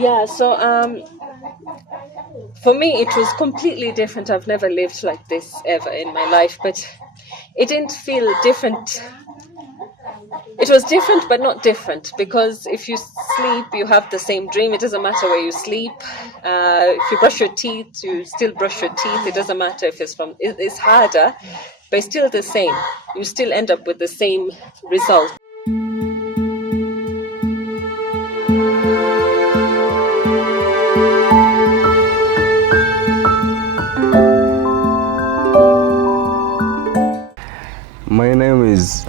Yeah, so for me it was completely different. I've never lived like this ever in my life, but it didn't feel different. It was different, but not different, because if you sleep, you have the same dream. It doesn't matter where you sleep. If you brush your teeth, you still brush your teeth. It doesn't matter if it's harder, but it's still the same. You still end up with the same result. My name is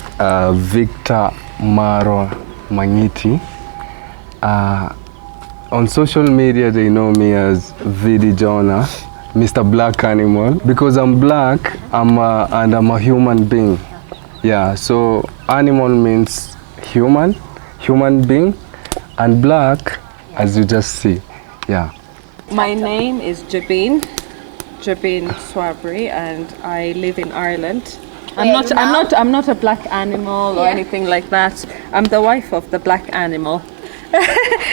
Victor Maro Mangiti. On social media, they know me as Vidi Jonah, Mr. Black Animal. Because I'm black, and I'm a human being. Yeah, so animal means human being, and black, as you just see. Yeah. My name is Jabin Swabri, and I live in Ireland. I'm not a black animal or anything like that. I'm the wife of the black animal.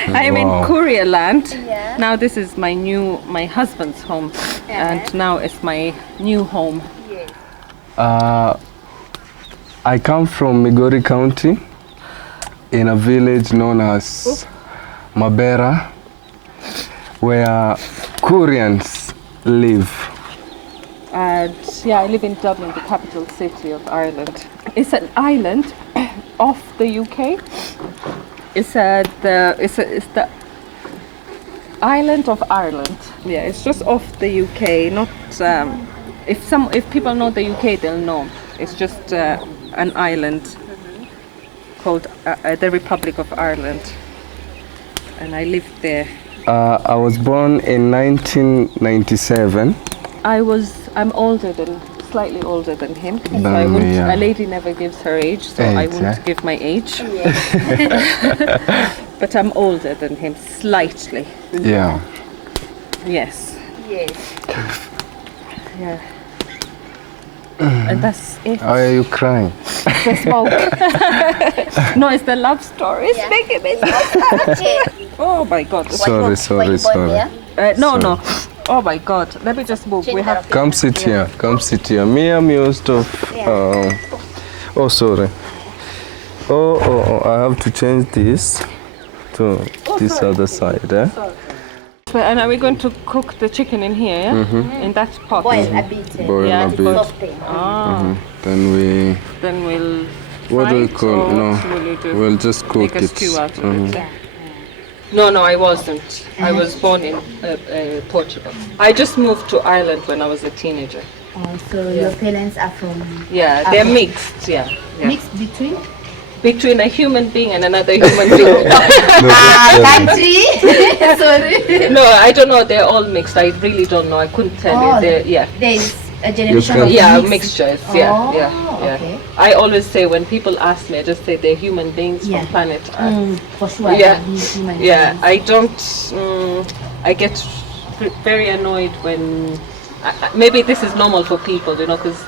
I'm in Korea land. Yeah. Now this is my husband's home, and now it's my new home. I come from Migori County, in a village known as Mabera, where Koreans live. And I live in Dublin, the capital city of Ireland. It's an island off the UK. It's the island of Ireland. Yeah, it's just off the UK. Not if people know the UK, they'll know. It's just an island called the Republic of Ireland, and I lived there. I was born in 1997. I'm slightly older than him. So a lady never gives her age, so I won't give my age. Yeah. But I'm older than him, slightly. Yeah. Yes. Yes. Yeah. And that's it. Why are you crying? The smoke. No, it's the love story. It's making me so sad. Oh my God. Sorry. No. Oh my God. Let me just move. We have. Come sit here. Me, I'm used to. Oh, sorry. Oh, I have to change this to this other side. Sorry. And are we going to cook the chicken in here, yeah? Mm-hmm. In that pot? Boil a bit. Boil a bit. Mm-hmm. Then we'll what do we call? No, we'll just cook it. Make a stew out of it. Yeah. No, I wasn't. I was born in Portugal. I just moved to Ireland when I was a teenager. Oh, so your parents are from... Yeah, they're mixed, yeah. Mixed between? Between a human being and another human being. Country? Sorry. No, I don't know. They're all mixed. I really don't know. I couldn't tell you. There's a generation of mixtures. Yeah. Okay. I always say, when people ask me, I just say they're human beings from planet Earth. For sure. Yeah. I don't. I get very annoyed when. Maybe this is normal for people, because.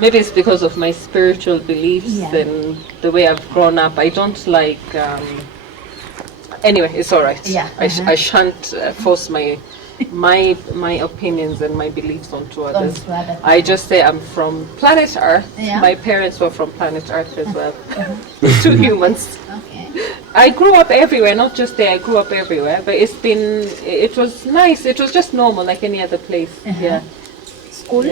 Maybe it's because of my spiritual beliefs and the way I've grown up. I don't like... Anyway, it's all right. Yeah. I shan't force my opinions and my beliefs onto others. I just say I'm from planet Earth. Yeah. My parents were from planet Earth as well. Two humans. Okay. I grew up everywhere, not just there. I grew up everywhere. But it was nice. It was just normal, like any other place. Yeah. School?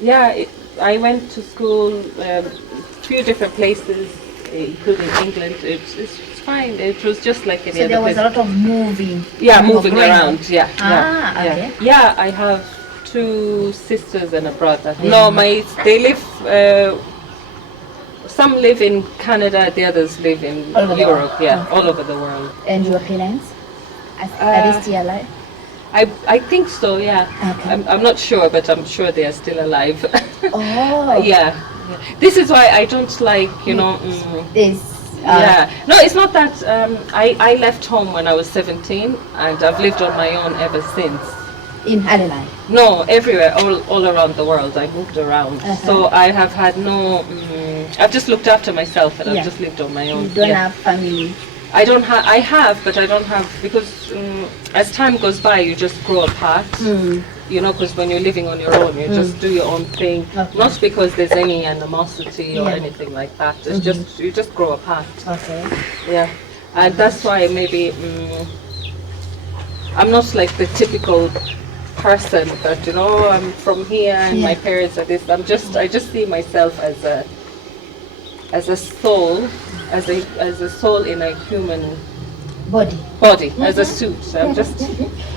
Yeah. I went to school a few different places, including England. It's fine. It was just like any other place. So there was a lot of moving. Yeah, moving around. Yeah. Okay. Yeah, I have 2 sisters and a brother. No, they live. Some live in Canada. The others live in Europe. All over the world. And your parents? Are they still alive? I think so, yeah. Okay. I'm not sure, but I'm sure they are still alive. Yeah. This is why I don't like, this. No, it's not that. I left home when I was 17, and I've lived on my own ever since. In Adelaide? No, everywhere, all around the world. I moved around, so I have had no. I've just looked after myself, and I've just lived on my own. You don't have family I don't have. I have, but I don't have because as time goes by, you just grow apart. You know, because when you're living on your own, you just do your own thing. Okay. Not because there's any animosity or Yeah. anything like that. It's just you just grow apart. Okay. Yeah, and that's why maybe I'm not like the typical person that I'm from here and my parents are this. I just see myself as a soul, as a soul in a human Body. as a suit.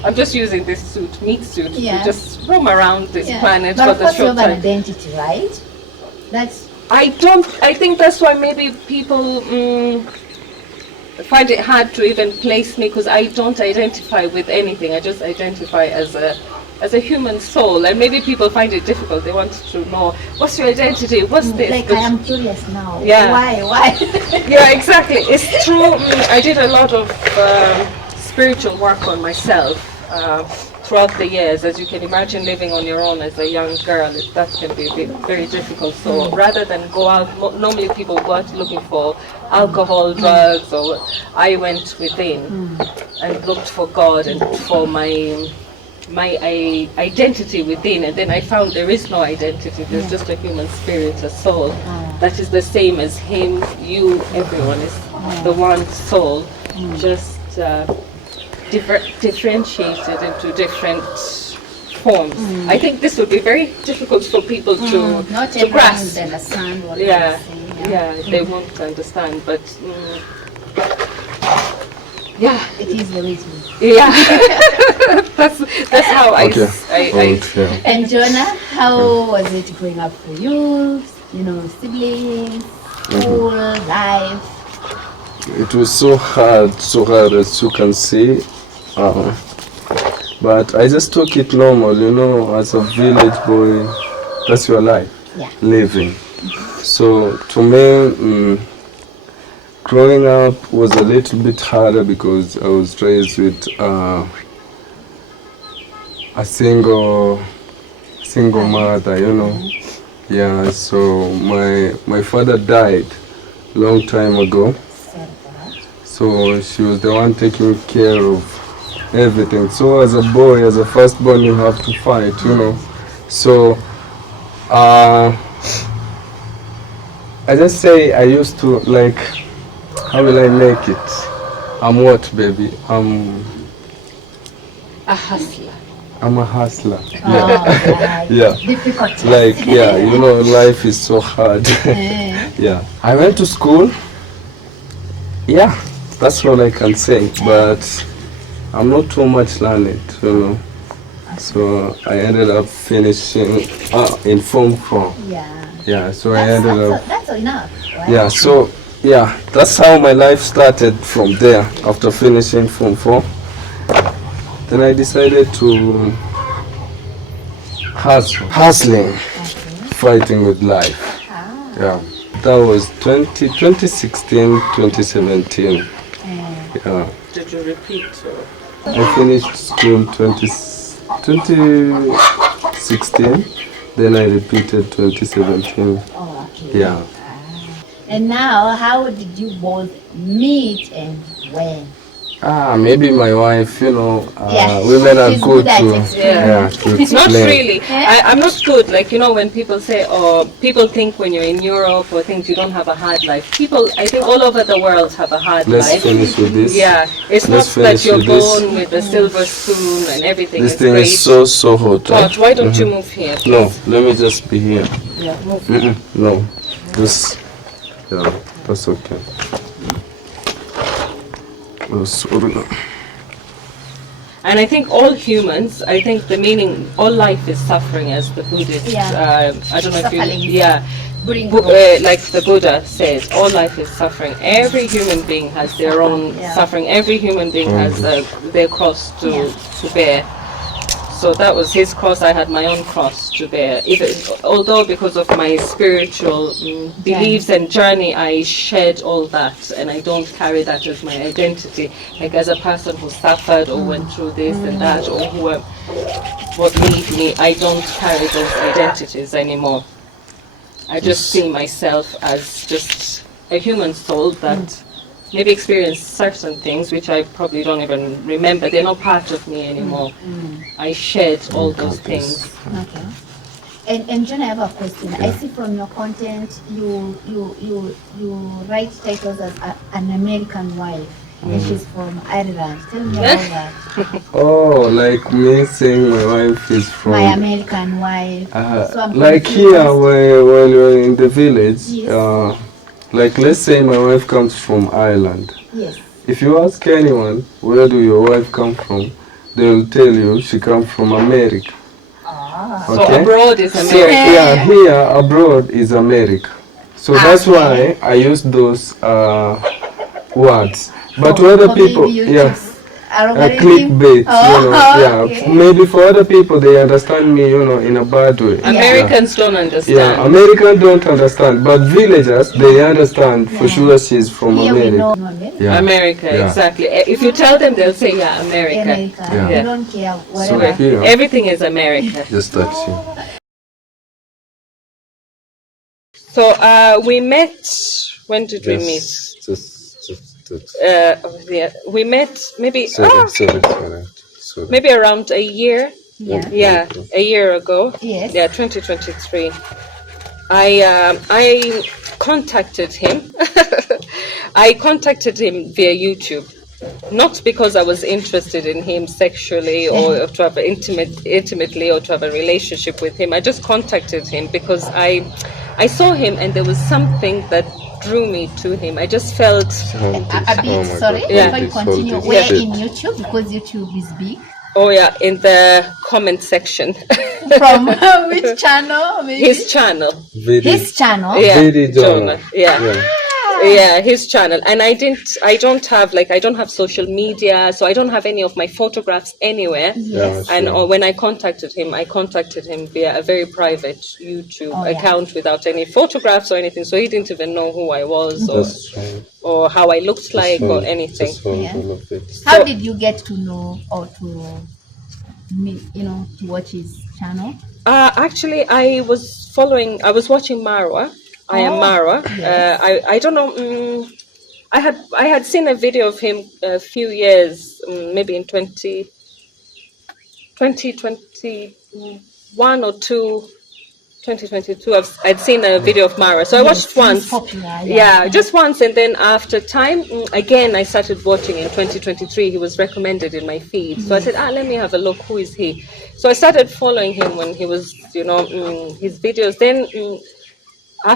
I'm just using this meat suit Yeah. to just roam around this Yeah. planet But for of the course you short have an time. identity, right? That's I think that's why maybe people find it hard to even place me, because I don't identify with anything. I just identify as a human soul, and maybe people find it difficult. They want to know, what's your identity? What's this? like But- I am curious now. Yeah. Why? Yeah, exactly. It's true. I did a lot of spiritual work on myself throughout the years. As you can imagine, living on your own as a young girl, that can be very difficult. So rather than go out, normally people go out looking for alcohol, drugs, or I went within and looked for God and for my identity within, and then I found there is no identity. There's just a human spirit, a soul that is the same as him, you, everyone is the one soul, just differentiated into different forms. I think this would be very difficult for people to Not to everyone grasp. would understand what Yeah, you're saying. yeah, they won't understand, but yeah. It is the way it is. Yeah, that's how Okay. I And Jonah, how was it growing up for you? You know, siblings, school, life. It was so hard as you can see. But I just took it normal, as a village boy, that's your life, Yeah. living. So to me, growing up was a little bit harder because I was raised with a single mother, Yeah, so my father died long time ago. So she was the one taking care of everything. So as a boy, as a firstborn, you have to fight, So I just say I used to like, how will I make it? I'm what, baby? a hustler. I'm a hustler. Oh, right. Yeah. Difficult. Like, yeah, life is so hard. Yeah. I went to school. Yeah, that's all I can say. But I'm not too much learned, So I ended up finishing in Form 4. Yeah. Yeah, so I ended up. That's enough. Right? Yeah, so yeah, that's how my life started from there. After finishing Form 4, then I decided to hustling, fighting with life. Yeah, that was 2016, 2017. Yeah, Did you repeat? I finished school 2016, then I repeated 2017. Oh, okay. Yeah. And now, how did you both meet and when? Maybe my wife, women are she's good at to, explaining. to explain. Not really. I'm not good. Like, when people say, people think when you're in Europe or things, you don't have a hard life. People, I think all over the world have a hard Let's life. finish with this. Yeah, it's Let's not that finish you're with this. born with a silver spoon and everything This is thing great. is so hot. But why don't you move here? No, let me just be here. Yeah, move. No, this, yeah, that's okay. Oh, sorry. And I think all humans, all life is suffering, as the Buddhist, Yeah. I don't know if Suffering. you, yeah, Bring like the Buddha says, all life is suffering. Every human being has their own suffering. Every human being has their cross to bear. So that was his cross. I had my own cross to bear. Although because of my spiritual beliefs and journey, I shed all that, and I don't carry that as my identity. Like as a person who suffered or went through this and that, or what made me, I don't carry those identities anymore. I just see myself as just a human soul that maybe experienced certain things which I probably don't even remember. They're not part of me anymore. I shed all those things. Okay. And John, I have a question. I see from your content you write titles as an American wife, and she's from Ireland. Tell me about that. Oh, like me saying my wife is from... My American wife. So I'm like confused. here, while you're in the village, Yes. like let's say my wife comes from Ireland. Yes. If you ask anyone, where do your wife come from? They will tell you she comes from America. So abroad is So, America. yeah, here abroad is America. So that's why I use those words. But to other people, clickbait, okay. maybe for other people they understand me, in a bad way. Americans don't understand. Yeah, Americans don't understand, but villagers, they understand for sure she's from Here we know America. America. America, exactly. If you tell them, they'll say, yeah, America. America. Yeah. They don't care So whatever. here, Everything is America. just that's it. So we met, when did we meet? We met maybe maybe around a year. Yeah. A year ago. Yes. Yeah, 2023. I contacted him. I contacted him via YouTube, not because I was interested in him sexually or to have intimately or to have a relationship with him. I just contacted him because I saw him and there was something that drew me to him. I just felt A bit, sorry, before you continue, where in YouTube? Because YouTube is big. Oh yeah, in the comment section. From which channel? Maybe? His channel. His channel? Yeah, Jonah. Yeah, his channel. And I don't have social media, so I don't have any of my photographs anywhere. Yes. Yeah, And when I contacted him via a very private YouTube account without any photographs or anything. So he didn't even know who I was or how I looked like or anything. How did you get to know or to meet, to watch his channel? Actually, I was watching Marwa. I am Marwa. Yes. I don't know. I had seen a video of him a few years, maybe in 2021 or 2022. I'd seen a video of Marwa, so I watched once. Popular, just once, and then after time, again I started watching in 2023. He was recommended in my feed, so I said, let me have a look. Who is he? So I started following him when he was, his videos. Then. I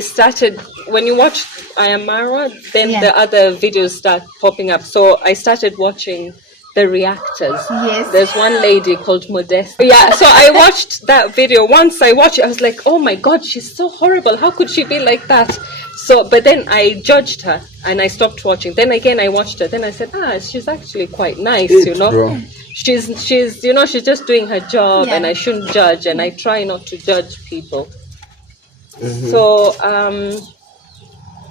started, when you watch I Am Marwa, then the other videos start popping up. So I started watching the reactors. Yes. There's one lady called Modesta. Yeah, so I watched that video. Once I watched it, I was like, oh my God, she's so horrible. How could she be like that? So, but then I judged her and I stopped watching. Then again, I watched her. Then I said, she's actually quite nice, Bro. She's she's just doing her job, and I shouldn't judge, and I try not to judge people. So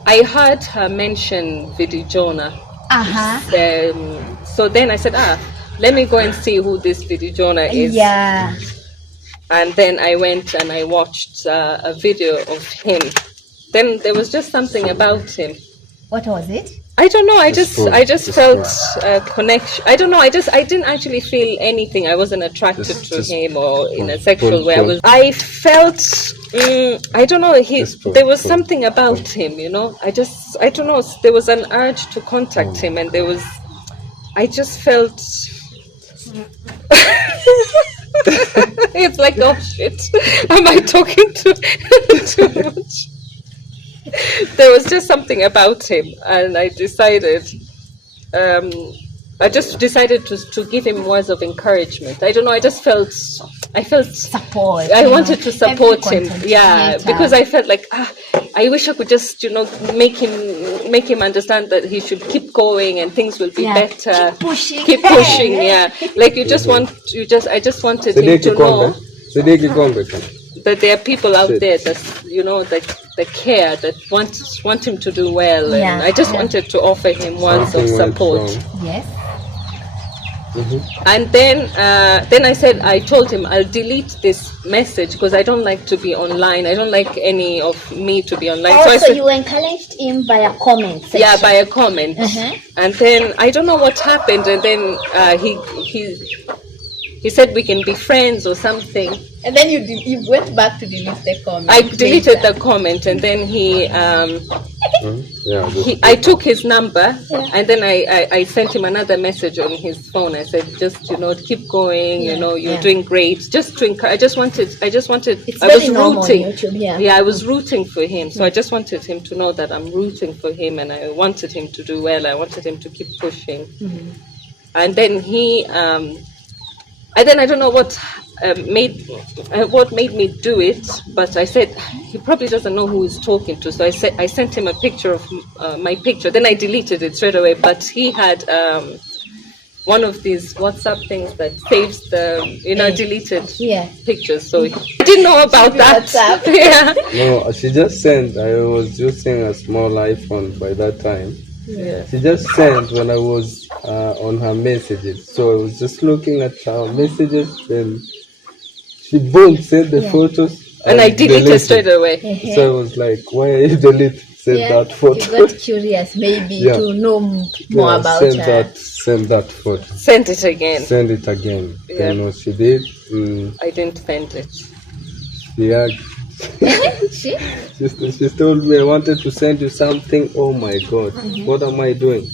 I heard her mention Vidi Jonah. So then I said, let me go and see who this Vidi Jonah is. Yeah. And then I went and I watched a video of him. Then there was just something about him. What was it? I don't know. I just felt a connection. I don't know. I didn't actually feel anything. I wasn't attracted to him or in a sexual way. I felt. I don't know. There was something about him. I don't know. There was an urge to contact him, and there was. I just felt. It's like, oh shit! Am I talking too much? There was just something about him, and I decided to give him words of encouragement. I don't know, I felt support. I wanted to support him, because I felt like I wish I could just make him understand that he should keep going and things will be better. Keep pushing. Like I just wanted him to know that there are people out there that that care, that want him to do well, and I just wanted to offer him words of support. Yes. And then I told him I'll delete this message because I don't like to be online. I don't like any of me to be online. Oh, so I so said, you encouraged him by a comment section. yeah, by a comment. And then I don't know what happened. And then he said we can be friends or something. And then you went back to delete the comment. I deleted the comment, and then I took his number, and then I sent him another message on his phone. I said, just keep going. You're doing great. Just to encourage. I just wanted. It's I very was normal rooting. on YouTube, Yeah, I was rooting for him. So I just wanted him to know that I'm rooting for him, and I wanted him to do well. I wanted him to keep pushing. And then I don't know what made me do it, but I said he probably doesn't know who he's talking to. So I sent him a picture of my picture. Then I deleted it straight away. But he had one of these WhatsApp things that saves the deleted pictures. So he didn't know about that. Yeah. No, she just sent. I was using a small iPhone by that time. Yeah. She just sent when I was on her messages. So I was just looking at her messages, and she boom sent the photos. And I deleted straight away. So I was like, why are you deleting? Send that photo. You got curious maybe to know more about her. Send that photo. Send it again. Send it again. Yeah. Then what she did, I didn't send it. Yeah. She told me I wanted to send you something. Oh my God, what am I doing?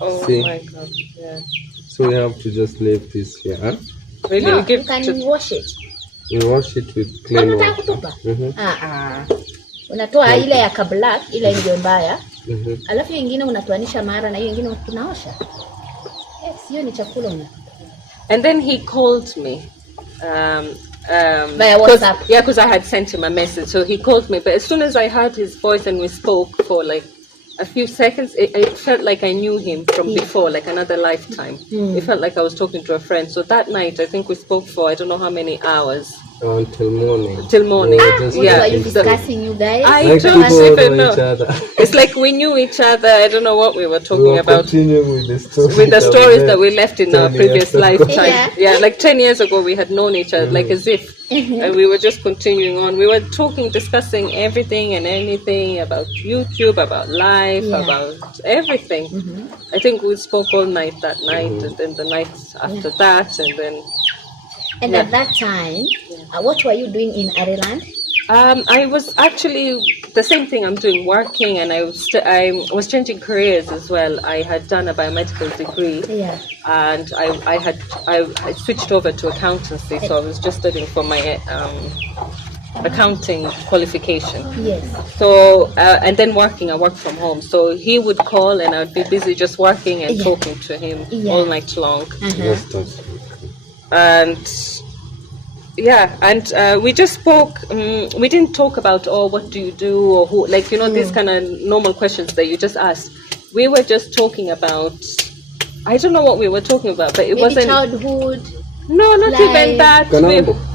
Oh See? My God, yeah. So we have to just leave this here. Huh? Really? No, you can wash it. We wash it with clean water. Unatoa ile ya kablack, ile ndio mbaya. Alafu nyingine unatoanisha mara na hiyo nyingine unaosha. Yes, hiyo ni chakula una. And then he called me. Via WhatsApp. Yeah, because I had sent him a message. So he called me. But as soon as I heard his voice and we spoke for like a few seconds, it felt like I knew him from before, like another lifetime. It felt like I was talking to a friend. So that night, I think we spoke for I don't know how many hours. Until morning. Till morning. What were you discussing, you guys? I don't even know. It's like we knew each other. I don't know what we were talking about. Continuing with the stories. With the stories that we left in our previous lifetime. Yeah. Like 10 years ago, we had known each other, like as if. And we were just continuing on. We were discussing everything and anything about YouTube, about life, about everything. I think we spoke all night that night, and then the night after that, and then. And at that time, what were you doing in Ireland? I was actually the same thing I'm doing, working, and I was changing careers as well. I had done a biomedical degree, and I had switched over to accountancy, so I was just studying for my accounting qualification. Yes. So and then working, I worked from home. So he would call, and I'd be busy just working and talking to him all night long. And we just spoke. We didn't talk about what do you do or who, like these kind of normal questions that you just ask. We were just talking about. I don't know what we were talking about, but it wasn't childhood. No, not even that.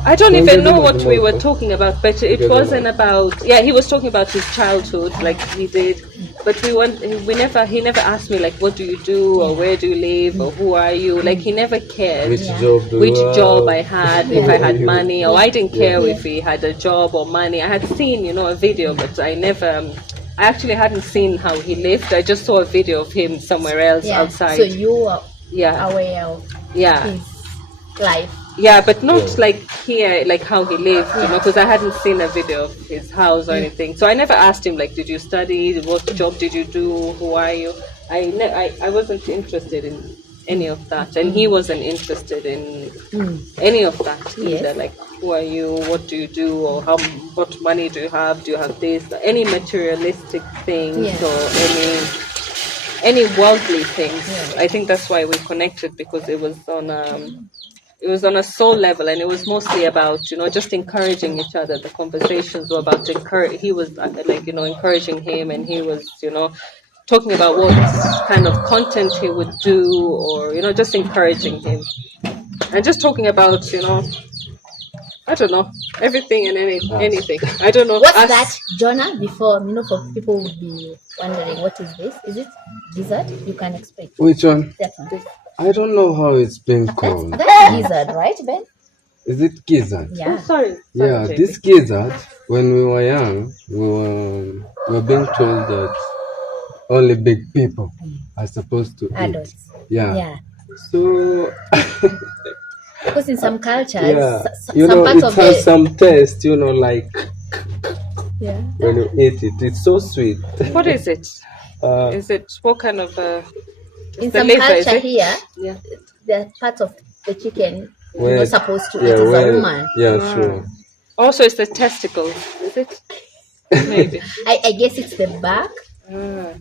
I don't even know what we were talking about, but it wasn't about. Yeah, he was talking about his childhood, like he did. But he never asked me like, what do you do or where do you live or who are you? Like he never cared which job I had, if I had money, or I didn't care if he had a job or money. I had seen a video, but I actually hadn't seen how he lived. I just saw a video of him somewhere else outside. So you were aware of his life. Yeah, but not like here, like how he lived, because I hadn't seen a video of his house or anything. So I never asked him, like, did you study? What job did you do? Who are you? I wasn't interested in any of that. And he wasn't interested in any of that either. Like, who are you? What do you do? Or what money do you have? Do you have this? Any materialistic things or any worldly things. I think that's why we connected, because it was on a soul level, and it was mostly about just encouraging each other. The conversations were about he was encouraging him, and he was talking about what kind of content he would do, or just encouraging him, and just talking about I don't know, everything and anything. I don't know. What's that, Jonah? Before, for people would be wondering, what is this? Is it dessert? You can explain. Which one? That one. I don't know how it's been called. That's gizzard, right, Ben? Is it gizzard? Yeah. Sorry. Yeah, JP. this gizzard, when we were young, we were being told that only big people are supposed to eat. Adults. Yeah. Yeah. So, Because in some cultures, yeah, some parts it of has some taste, like yeah. when you eat it. It's so sweet. What is it? Uh, Is it what kind of In the some liver, is culture it? here, Yeah. the parts of the chicken you're Where- not supposed to eat yeah, as a well, woman. yeah, sure. Also, it's the testicles, is it? Maybe. I guess it's the back. Ah.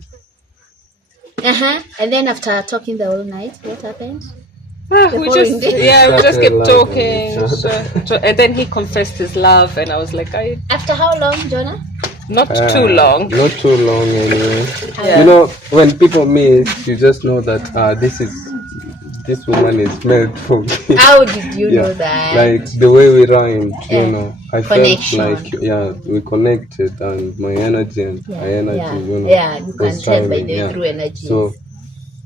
And then after talking the whole night, what happened? We following just day. yeah, we just Started kept laughing. talking, and then he confessed his love, and I was like, After how long, Jonah? not too long. Not too long anyway. Yeah. When people meet, you just know that this woman is meant for me. How did you Yeah, know that? like the way we rhymed, I Connection. felt like we connected, and my energy and yeah, my energy, yeah, you can was tell by rhyming, the through energy. So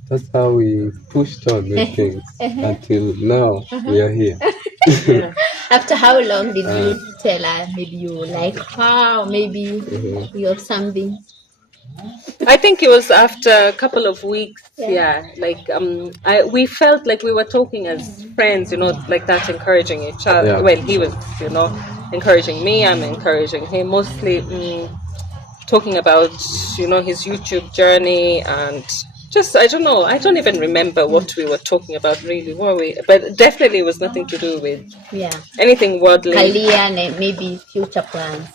that's how we pushed on with things until now we are here. After how long did you tell her? Maybe you like her, maybe you have something. I think it was after a couple of weeks. Yeah, like we felt like we were talking as friends, like that, encouraging each other. Yeah. Well, he was, encouraging me. I'm encouraging him. Mostly talking about, his YouTube journey and just I don't know. I don't even remember what we were talking about really, were we? But definitely it was nothing to do with anything worldly. Career and maybe future plans.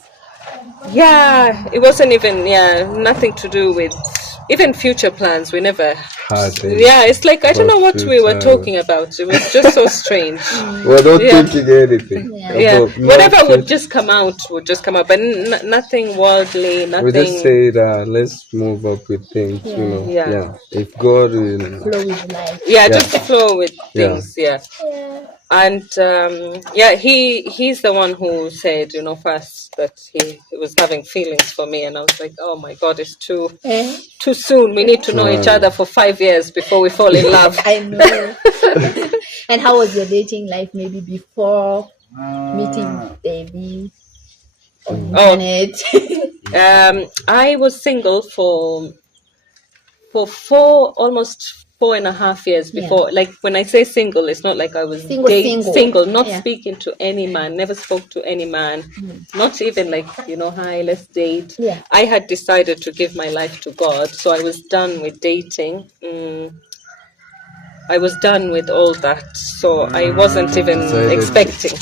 Yeah, it wasn't even nothing to do with even future plans. We never Had it. Yeah, it's like I don't know what we were future. talking about. It was just so strange. We're not Yeah. thinking anything. Yeah, about whatever nothing. would just come out, but nothing worldly, We nothing. just say that let's move up with things, Yeah. If God will, Flow with life. Yeah, just flow with Yeah. things. Yeah. And he's the one who said, first that he was having feelings for me, and I was like, oh my God, it's too soon. We need to know each other for 5 years before we fall in love. I know. And how was your dating life maybe before meeting Davey on internet? I was single for almost 4.5 years before. Like when I say single, it's not like I was single, not speaking to any man, never spoke to any man, not even like, hi, let's date. Yeah. I had decided to give my life to God, so I was done with dating. I was done with all that, so I wasn't even expecting.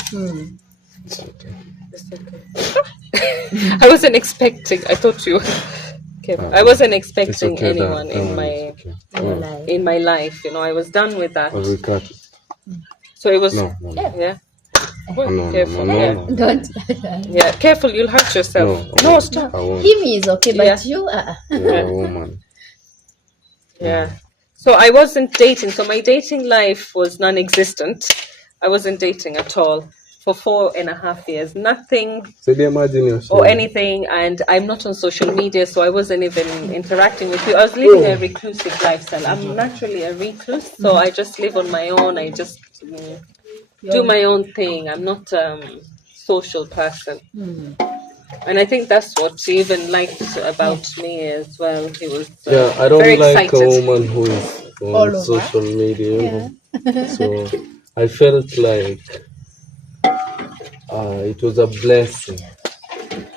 I wasn't expecting. I thought you. I wasn't expecting anyone in my life. I was done with that. So it was. No. Yeah. No, Careful. no. Don't. Yeah, careful. You'll hurt yourself. No, stop. I won't. Him is okay, but Yeah. you are. You're a woman. Yeah. So I wasn't dating. So my dating life was non-existent. I wasn't dating at all for 4.5 years. Nothing So imagine yourself. or anything. And I'm not on social media, so I wasn't even interacting with you. I was living a reclusive lifestyle. I'm naturally a recluse, so I just live on my own. I just do my own thing. I'm not a social person. And I think that's what he even liked about me as well. He was I don't very like excited. a woman who is All on over. social media. So I felt like it was a blessing,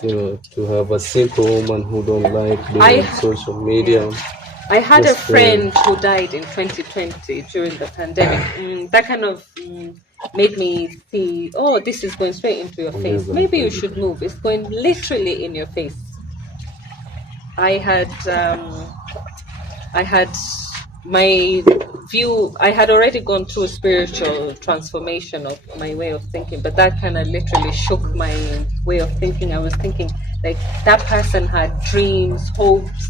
to have a simple woman who don't like being on social media. I had a Just, friend who died in 2020 during the pandemic. That kind of made me see, oh, this is going straight into your face. Maybe you should move. It's going literally in your face. I had my view. I had already gone through a spiritual transformation of my way of thinking, but that kind of literally shook my way of thinking. I was thinking like that person had dreams, hopes,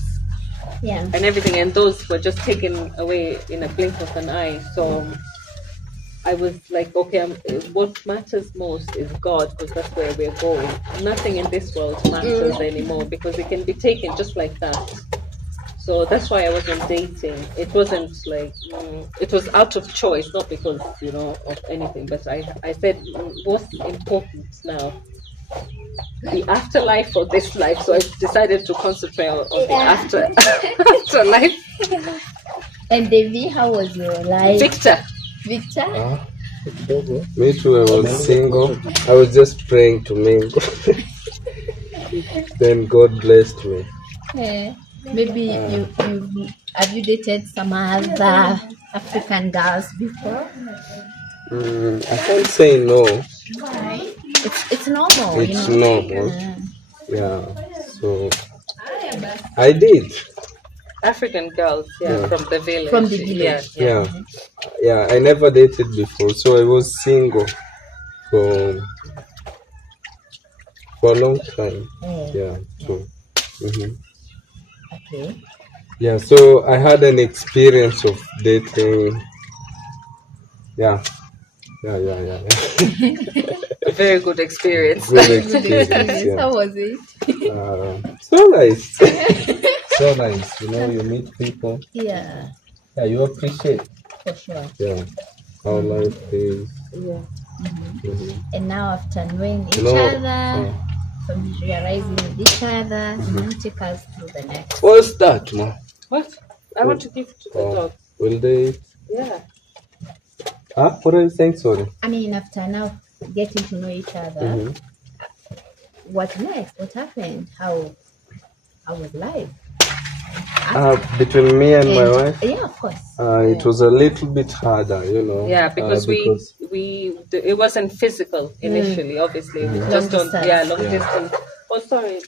and everything, and those were just taken away in a blink of an eye. So I was like, okay, what matters most is God, because that's where we're going. Nothing in this world matters anymore, because it can be taken just like that. So that's why I wasn't dating. It wasn't like it was out of choice, not because of anything. But I said, what's important now, the afterlife or this life? So I decided to concentrate on the afterlife. And Devi, how was your life? Victor. Me too, I was single. I was just praying to mingle. Then God blessed me. Yeah. Maybe you have you dated some other African girls before? I can't say no. It's normal. It's normal. Yeah. So I did. African girls, from the village. From the village. Yeah. I never dated before, so I was single for a long time. Yeah. So. Okay. Yeah. So I had an experience of dating. Yeah. A very good experience. Good experience. Yeah. How was it? So nice. So nice. You meet people. Yeah. Yeah, you appreciate. For sure. Yeah. How life is. Yeah. And now after knowing each other, familiarizing with each other, take us through the next. What's that, ma? What? I want to give it to the dog. Will they? Yeah. What are you saying? Sorry. I mean, after now getting to know each other, what next? What happened? How was life? Between me and my wife? Yeah, of course. It was a little bit harder, Yeah, because it wasn't physical initially, obviously. It was just long distance. Oh, sorry.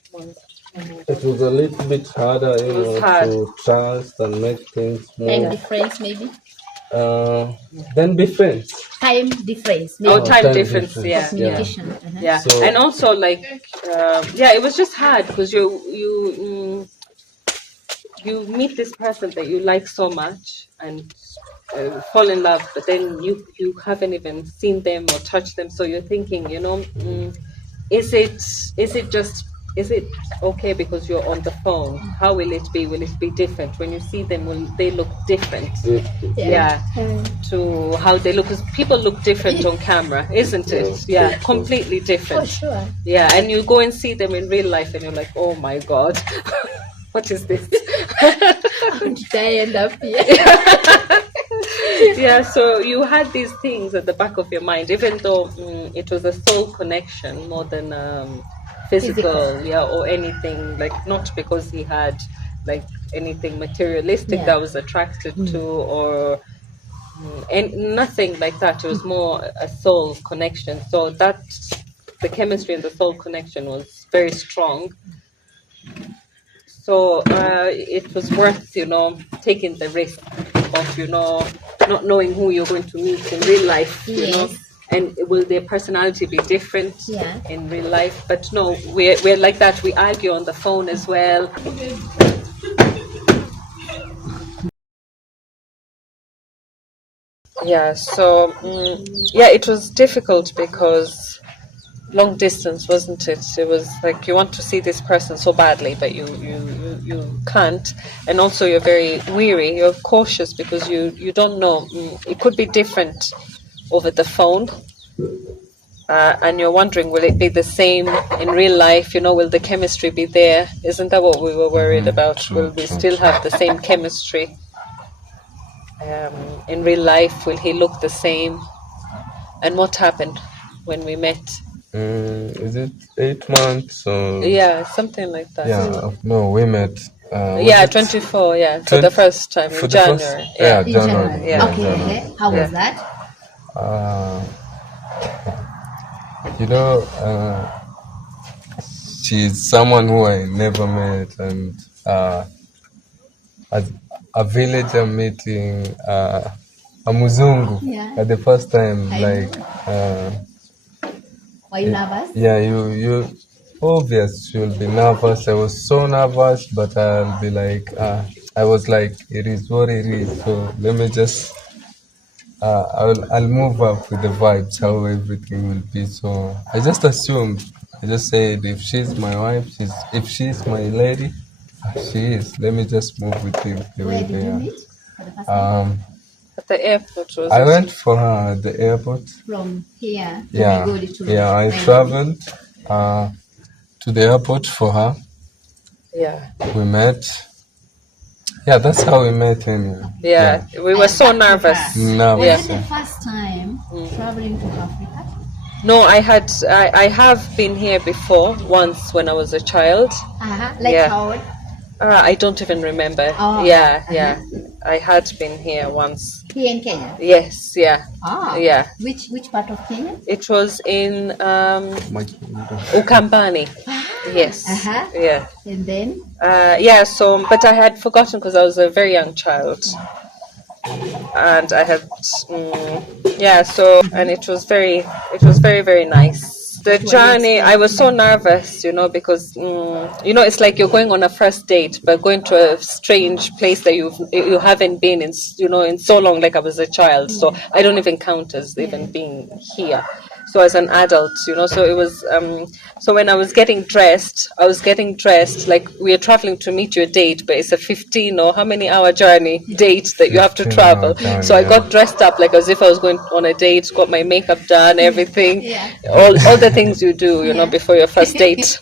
It was a little bit harder, to trust and make things more. Time difference, maybe? Then be friends. Time difference. Maybe. Time difference, yeah. Communication. Yeah. So, and also, like, it was just hard because you meet this person that you like so much and fall in love, but then you haven't even seen them or touched them, so you're thinking, is it okay because you're on the phone? How will it be? Will it be different when you see them? Will they look different? To how they look? Because people look different on camera, isn't it? Yeah, completely different. For sure. Yeah, and you go and see them in real life, and you're like, oh my god, what is this? How did I end up here? Yeah, so you had these things at the back of your mind, even though it was a soul connection more than physical, or anything, like, not because he had like anything materialistic that I was attracted to, or and nothing like that. It was more a soul connection, so that the chemistry and the soul connection was very strong. So it was worth, taking the risk of, not knowing who you're going to meet in real life, and will their personality be different in real life? But no, we're like that. We argue on the phone as well. Yeah, so it was difficult because long distance, wasn't it? It was like you want to see this person so badly, but you can't, and also you're very weary, you're cautious because you don't know. It could be different over the phone, and you're wondering, will it be the same in real life? Will the chemistry be there? Isn't that what we were worried about? Will we still have the same chemistry in real life? Will he look the same? And what happened when we met? Is it 8 months? Yeah, something like that. Yeah, no, we met. 24. Yeah, for the first time in January. January. Yeah. Okay. January. How was that? She's someone who I never met, and at a villager meeting, a Muzungu at the first time, Were you nervous? Yeah, you obvious you'll be nervous. I was so nervous, but I'll be like, I was like, it is what it is. So let me just, I'll move up with the vibes, how everything will be. So I just assumed, I just said, if she's my wife, if she's my lady, She is. Let me just move with you the Where way did they you are. meet for the first time? At the airport, was I it? went for her at the airport. From here to Yeah, Migori to yeah. I Nairobi. traveled to the airport for her. Yeah. We met. Yeah, that's how we met anyway. Yeah. We were so And back to nervous. her. Nervous. Was it the first time traveling to Africa? No, I have been here before, once when I was a child. Like Yeah. how old? I don't even remember. Oh, Yeah. I had been here once. Here in Kenya? Yes, yeah. Ah. Yeah. Which part of Kenya? It was in Ukambani. Yes. Yeah. And then? Yeah, so, but I had forgotten because I was a very young child. And I had, yeah, so, and it was very, very nice. The journey, I was so nervous, because, it's like you're going on a first date, but going to a strange place that you haven't been in, in so long, like I was a child. So I don't even count as even being here. So as an adult, so it was, so when I was getting dressed, like we are traveling to meet your date, but it's a 15 or how many hour journey date that you have to travel. So I got dressed up like as if I was going on a date, got my makeup done, everything, all the things you do, before your first date.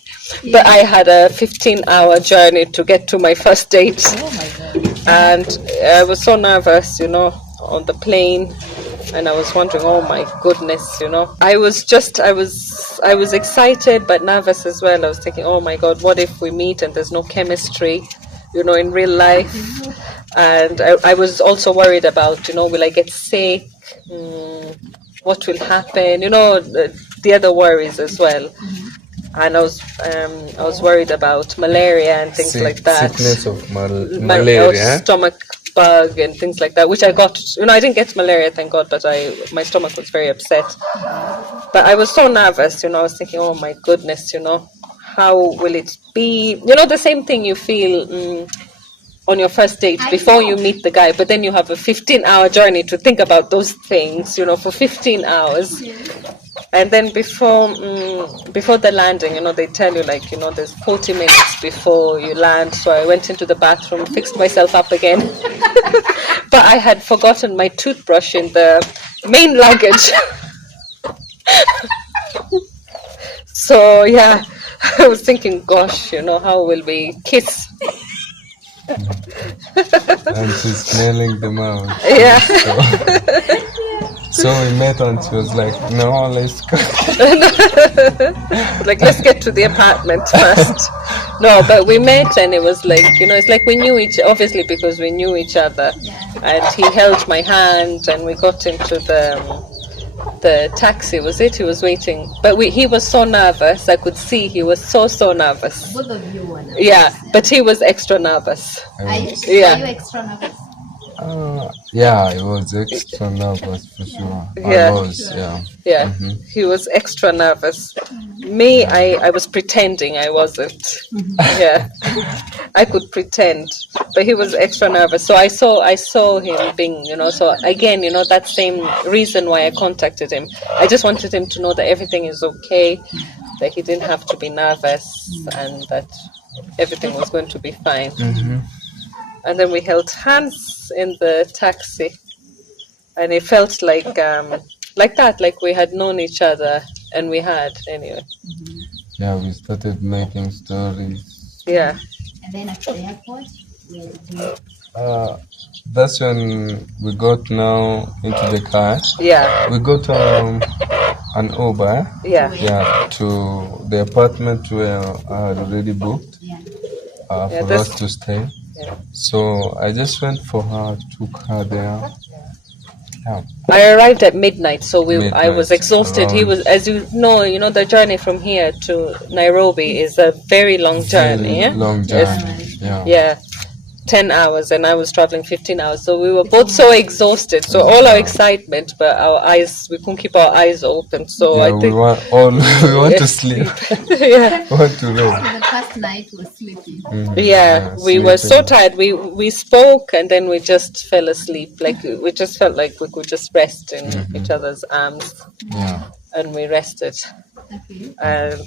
But I had a 15-hour journey to get to my first date. Oh my God. And I was so nervous, on the plane. And I was wondering, oh my goodness, I was excited but nervous as well. I was thinking, oh my God, what if we meet and there's no chemistry, in real life? And I was also worried about, will I get sick? What will happen? The other worries as well. And I was worried about malaria and things like that. Sickness of malaria. Stomach bug and things like that, which I got. I didn't get malaria, thank God, but my stomach was very upset. But I was so nervous. I was thinking, oh my goodness, how will it be? The same thing you feel on your first date before you meet the guy, but then you have a 15-hour journey to think about those things, for 15 hours. And then before the landing, they tell you like, there's 40 minutes before you land. So I went into the bathroom, fixed myself up again. But I had forgotten my toothbrush in the main luggage. So yeah, I was thinking, gosh, how will we kiss? And she's smelling them out. Yeah. So we met and she was like, no, let's go. Like, let's get to the apartment first. No, but we met and it was like, it's like we knew obviously because we knew each other. And he held my hand and we got into the taxi, was it? He was waiting. But he was so nervous. I could see he was so nervous. Both of you were nervous. Yeah, but he was extra nervous. Are you extra nervous? Yeah, I was extra nervous for sure. Yeah. I was, yeah. Yeah, he was extra nervous. Me, I was pretending I wasn't. Yeah, I could pretend, but he was extra nervous. So I saw him being, so again, that same reason why I contacted him. I just wanted him to know that everything is okay, that he didn't have to be nervous, and that everything was going to be fine. And then we held hands in the taxi, and it felt like that, like we had known each other, and we had anyway. Yeah, we started making stories. Yeah. And then at the airport, That's when we got now into the car. Yeah. We got an Uber. Yeah. Yeah, to the apartment where I had already booked for us to stay. Yeah. So I just went for her, took her there. Yeah. I arrived at midnight, so I was Midnight. exhausted. He was, as you know, the journey from here to Nairobi is a very long journey. Yeah? Long journey. Yeah. Yeah, 10 hours, and I was traveling 15 hours. So we were both so exhausted. So all our excitement, but we couldn't keep our eyes open. So Yeah, I think we want to sleep. yeah. We want to rest. the first night was sleeping. Yeah, we were so sleeping. tired. We spoke and then we just fell asleep. Like we just felt like we could just rest in each other's arms, Yeah. and we rested. Okay. And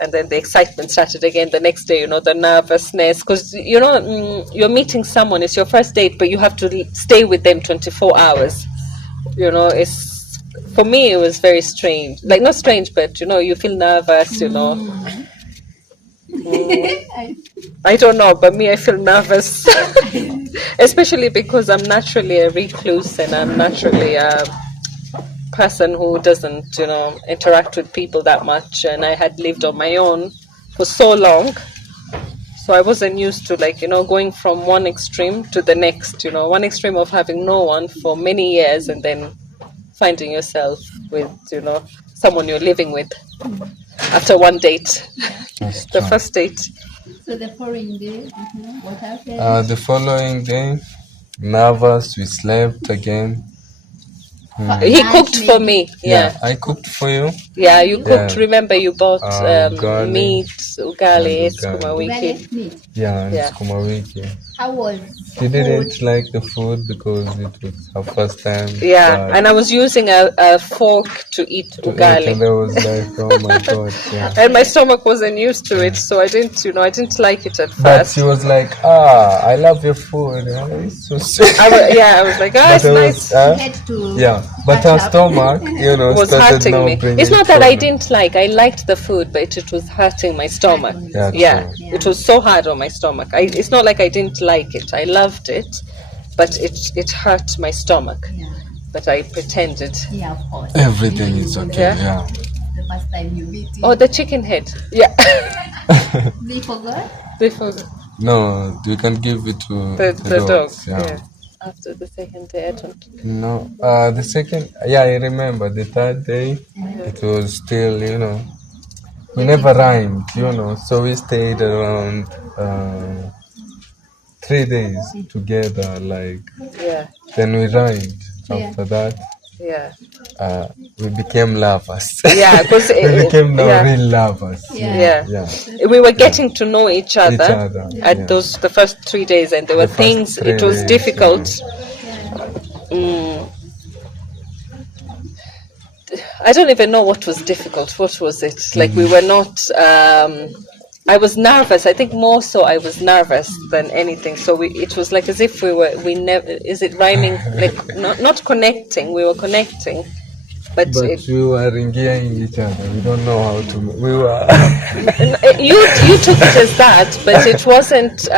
and then the excitement started again the next day, the nervousness, because you're meeting someone, it's your first date, but you have to stay with them 24 hours. It's, for me, it was very strange, like not strange, but you feel nervous. I don't know, but me, I feel nervous. Especially because I'm naturally a recluse, and I'm naturally a person who doesn't, interact with people that much. And I had lived on my own for so long. So I wasn't used to, going from one extreme to the next, one extreme of having no one for many years, and then finding yourself with, someone you're living with after one date, the first date. So the following day, what happened? The following day, nervous, we slept again. He cooked for me. Yeah. I cooked for you. Yeah, you cooked. Yeah. Remember, you bought ugali. meat, ugali, And sukuma wiki. Ugali meat. Yeah, Yeah. sukuma wiki. How was She food? didn't like the food because it was her first time. Yeah, and I was using a fork to eat to eat, ugali. and I was like, oh my god, yeah. And my stomach wasn't used to it, so I didn't like it at But first. she was like, I love your food. It's so sweet. I was like, But it's I nice. was, You had to yeah, but catch her up. stomach, Was started hurting now me. bringing It's not that I problem. didn't like. I liked the food, but it was hurting my stomach. Yeah, Yeah, true. it was so hard on my stomach. It's not like I didn't like it. I loved it, but it hurt my stomach. Yeah. But I pretended. Yeah, of course. Everything is okay, Yeah. The first time you meet him. Oh, the chicken head. Yeah. They forgot? Before No, you can give it to the dog. dogs. Yeah. After the second day, I don't. No, the second, I remember the third day, it was still, we never rhymed, so we stayed around 3 days together, Yeah. then we rhymed. Yeah. After that, Yeah. we became lovers. Yeah, because We became now real lovers. Yeah. Yeah. We were getting to know each other, at yeah. the first 3 days, and there were The first things. 3 It was days, difficult. I don't even know what was difficult. What was it? Like we were not. I was nervous. I think more so I was nervous than anything. So it was like as if we never. Is it rhyming? Like not connecting. We were connecting, but we were enjoying each other. We don't know how to. We were. you took it as that, but it wasn't.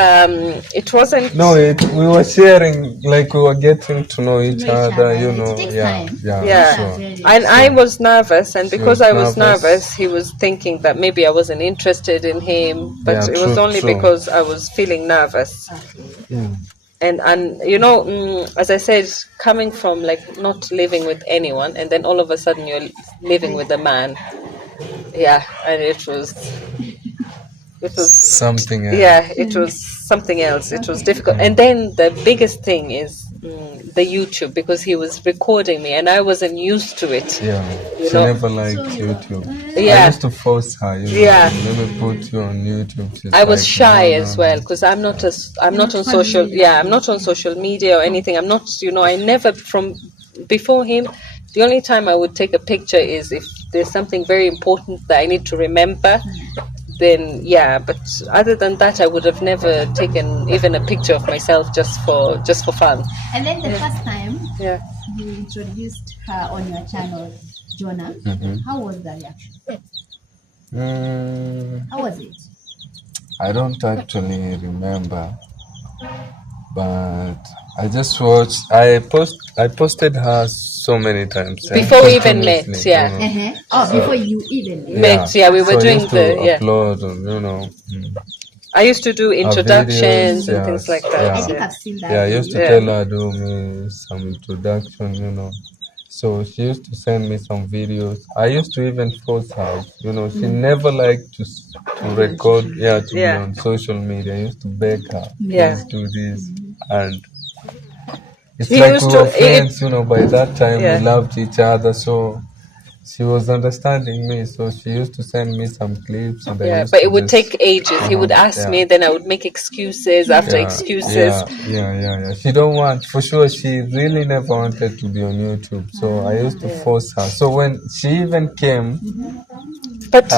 It wasn't. No, we were sharing, like we were getting to know each other. It takes time. Yeah. So, And I was nervous, and because was I was nervous. nervous, he was thinking that maybe I wasn't interested in him, but Yeah, it was true, only true. because I was feeling nervous. yeah. And as I said, coming from like not living with anyone, and then all of a sudden you're living with a man. Yeah, and it was Something else. yeah, it was something else. It was difficult. And then the biggest thing is the YouTube, because he was recording me and I wasn't used to it. Yeah, You she know? never liked YouTube. Yeah. I used to force her. Yeah. Let me put you on YouTube. She's I was like, shy no, as no. well, because I'm not on social. Yeah, I'm not on social media or anything. I'm not. I never from before him. The only time I would take a picture is if there's something very important that I need to remember. Then yeah, but other than that, I would have never taken even a picture of myself just for fun. And then the first time Yeah. you introduced her on your channel, Jonah, how was the reaction? How was it? I don't actually remember, but I just watched. I posted her so many times. Before we even met, continuously, yeah. Oh, before you even Met, yeah, we were so I doing used to the upload, I used to do introductions videos, and yes, things like I that. think Yeah. I've seen that. Yeah, I used to Yeah. tell her do me some introduction, So she used to send me some videos. I used to even force her, She never liked to record, to Yeah. be on social media. I used to beg her, Yeah. please do this, and it's He like used we to- were friends, By that time, Yeah. we loved each other, so she was understanding me. So she used to send me some clips, and I Yeah, used but to it would just- take ages. He would ask yeah. me, then I would make excuses after excuses. Yeah. She don't want, for sure, she really never wanted to be on YouTube. So I used to force her. So when she even came But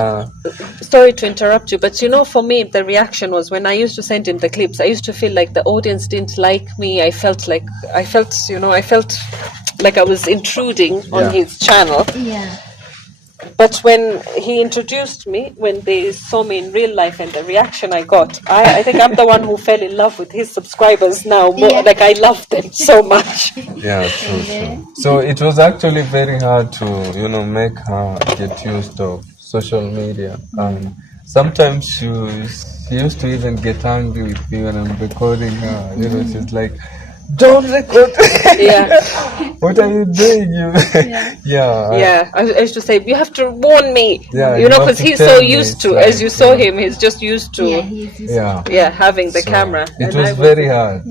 sorry to interrupt you, but for me, the reaction was when I used to send him the clips, I used to feel like the audience didn't like me. I felt like I was intruding on his channel. Yeah. But when he introduced me, when they saw me in real life and the reaction I got, I think I'm the one who fell in love with his subscribers now. More, like I love them so much. Yeah, true. So it was actually very hard to, make her get used to social media. Sometimes she used to even get angry with me when I'm recording her. She's like, don't record. Yeah. What are you doing? Yeah. I used to say, you have to warn me. Yeah, because he's so used to, as you saw him, he's just used to. Having the camera. It was very hard.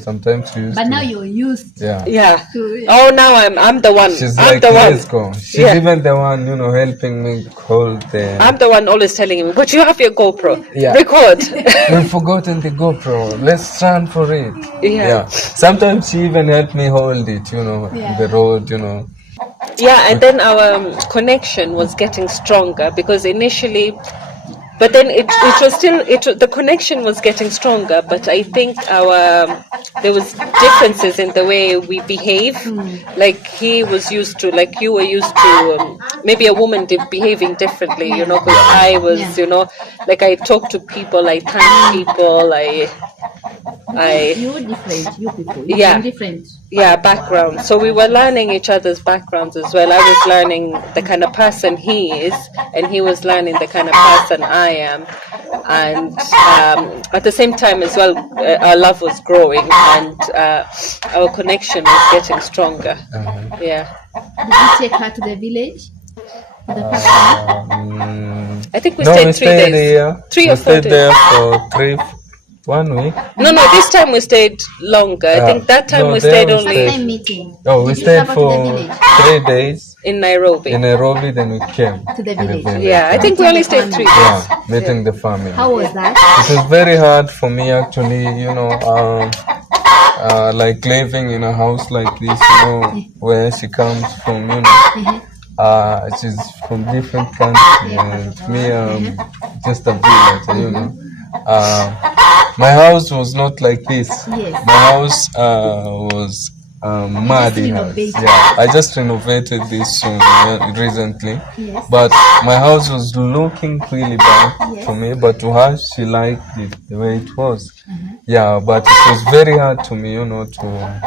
Sometimes you used But to. now you're used. Yeah. To, Oh, now I'm the one. She's I'm like, the one. let's go. She's even the one, helping me hold the. I'm the one always telling him, but you have your GoPro. Yeah. Record. We've forgotten the GoPro. Let's run for it. Yeah. Sometimes she even helped me hold it, the road, Yeah, and then our connection was getting stronger because initially, but then it was still the connection was getting stronger. But I think there was differences in the way we behave. Like he was used to, like you were used to, maybe a woman behaving differently, because I was, like I talk to people, I thank people, You're different, you people. Yeah. Different. Yeah, background. So we were learning each other's backgrounds as well. I was learning the kind of person he is, and he was learning the kind of person I am. And at the same time as well, our love was growing, and our connection was getting stronger. Yeah. Did you take her to the village? For the first time? I think we stayed 3 days. There. 3 or 4 days. We stayed there for 1 week. No, this time we stayed longer. I think that time we stayed only. First time meeting. Oh, we stayed for 3 days. In Nairobi. Then we came to the village. Yeah, I think we only stayed 3 days. Yeah, meeting the family. How was that? It was very hard for me actually, like living in a house like this, where she comes from, she's from different country, and me, just a village, my house was not like this. Yes. My house was muddy house. Yeah, I just renovated this recently. Yes. But my house was looking really bad for me, but to her, she liked it the way it was. Yeah, but it was very hard to me, to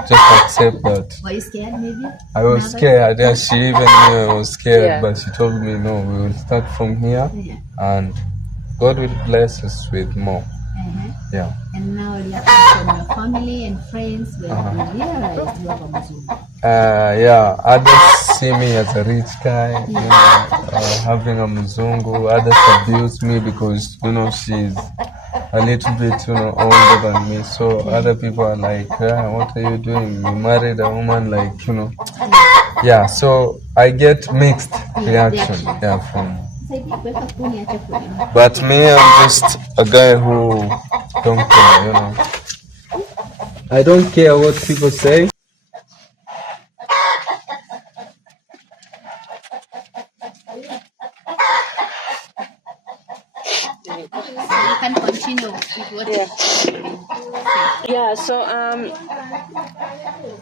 just accept that. Were you scared maybe? I was scared. Yeah, she even knew I was scared, but she told me, no, we will start from here, and God will bless us with more. Yeah. And now you are from your family and friends when you realize you have a Muslim. Yeah, others see me as a rich guy, having a muzungu. Others abuse me because, she's a little bit, older than me. So other people are like, what are you doing? You married a woman, like, Yeah, so I get mixed reaction, from. But me, I'm just a guy who don't care, I don't care what people say. You can continue with what Yeah, so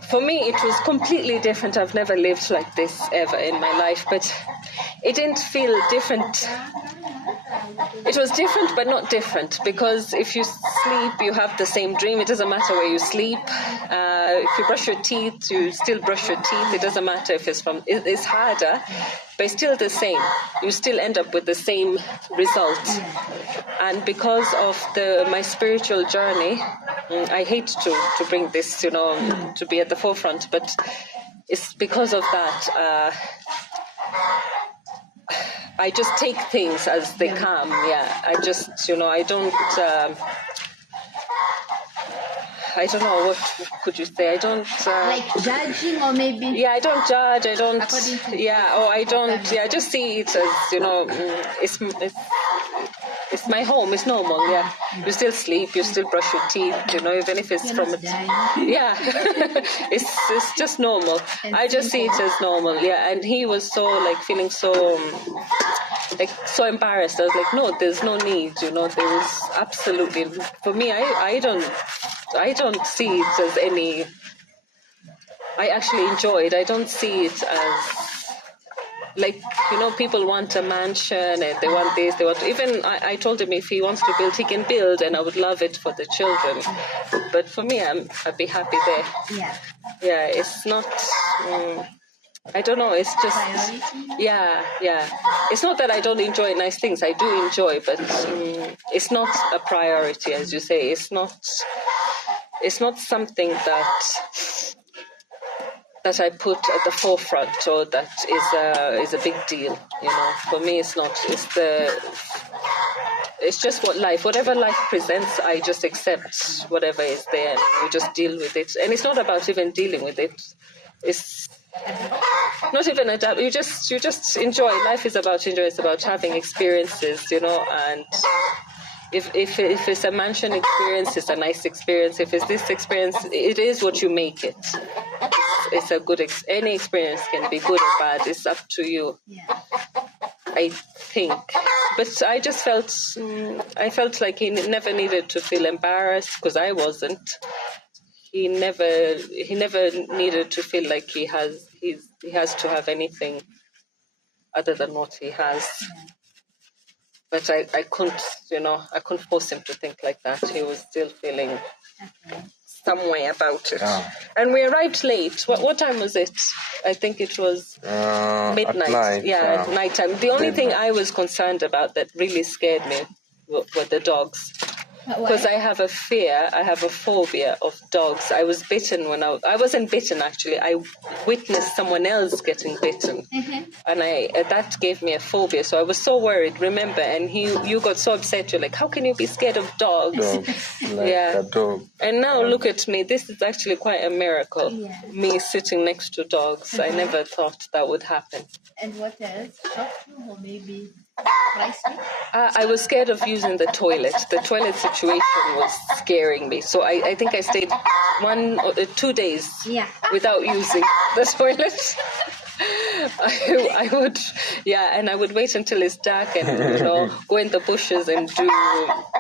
for me it was completely different. I've never lived like this ever in my life, but it didn't feel different. It was different but not different, because if you sleep you have the same dream. It doesn't matter where you sleep. If you brush your teeth, you still brush your teeth. It doesn't matter if it's harder, but it's still the same. You still end up with the same result. And because of my spiritual journey, I hate to bring this, to be at the forefront, but it's because of that. I just take things as they come. Yeah, I just, I don't know, what could you say? I don't... like judging, or maybe... Yeah, I don't judge, I don't... I just see it as, it's my home, it's normal, yeah. You still sleep, you still brush your teeth, even if it's from... Yeah, it's just normal. I just see it as normal, yeah. And he was so, feeling so... like so embarrassed. I was like, no, there's no need. There was absolutely, for me, I don't see it as any. I actually enjoy it. I don't see it as like, people want a mansion and they want this, they want, even I told him if he wants to build, he can build, and I would love it for the children. But for me, I'd be happy there. Yeah, it's not, I don't know, it's just, yeah. It's not that I don't enjoy nice things, I do enjoy, but it's not a priority, as you say. It's not something that I put at the forefront, or that is a big deal. For me, it's not. It's just whatever life presents. I just accept whatever is there, and you just deal with it. And it's not about even dealing with it. It's not even adapt. You just enjoy. Life is about enjoy. It's about having experiences, and. If it's a mansion experience, it's a nice experience. If it's this experience, it is what you make it. It's a good any experience can be good or bad. It's up to you. I think. But I just felt like he never needed to feel embarrassed, because I wasn't. He never needed to feel like he has to have anything other than what he has. But I couldn't force him to think like that. He was still feeling some way about it. Yeah. And we arrived late. What time was it? I think it was midnight. At night, nighttime. The only thing I was concerned about that really scared me were the dogs. Because I have a phobia of dogs. I was bitten when I wasn't bitten, actually. I witnessed someone else getting bitten. And that gave me a phobia. So I was so worried, remember? And you got so upset. You're like, how can you be scared of dogs? A dog. And now look at me. This is actually quite a miracle. Me sitting next to dogs. I never thought that would happen. And what else? Or maybe... I was scared of using the toilet. The toilet situation was scaring me. So I think I stayed 1 or 2 days without using the toilet. I would, and I would wait until it's dark and, go in the bushes and do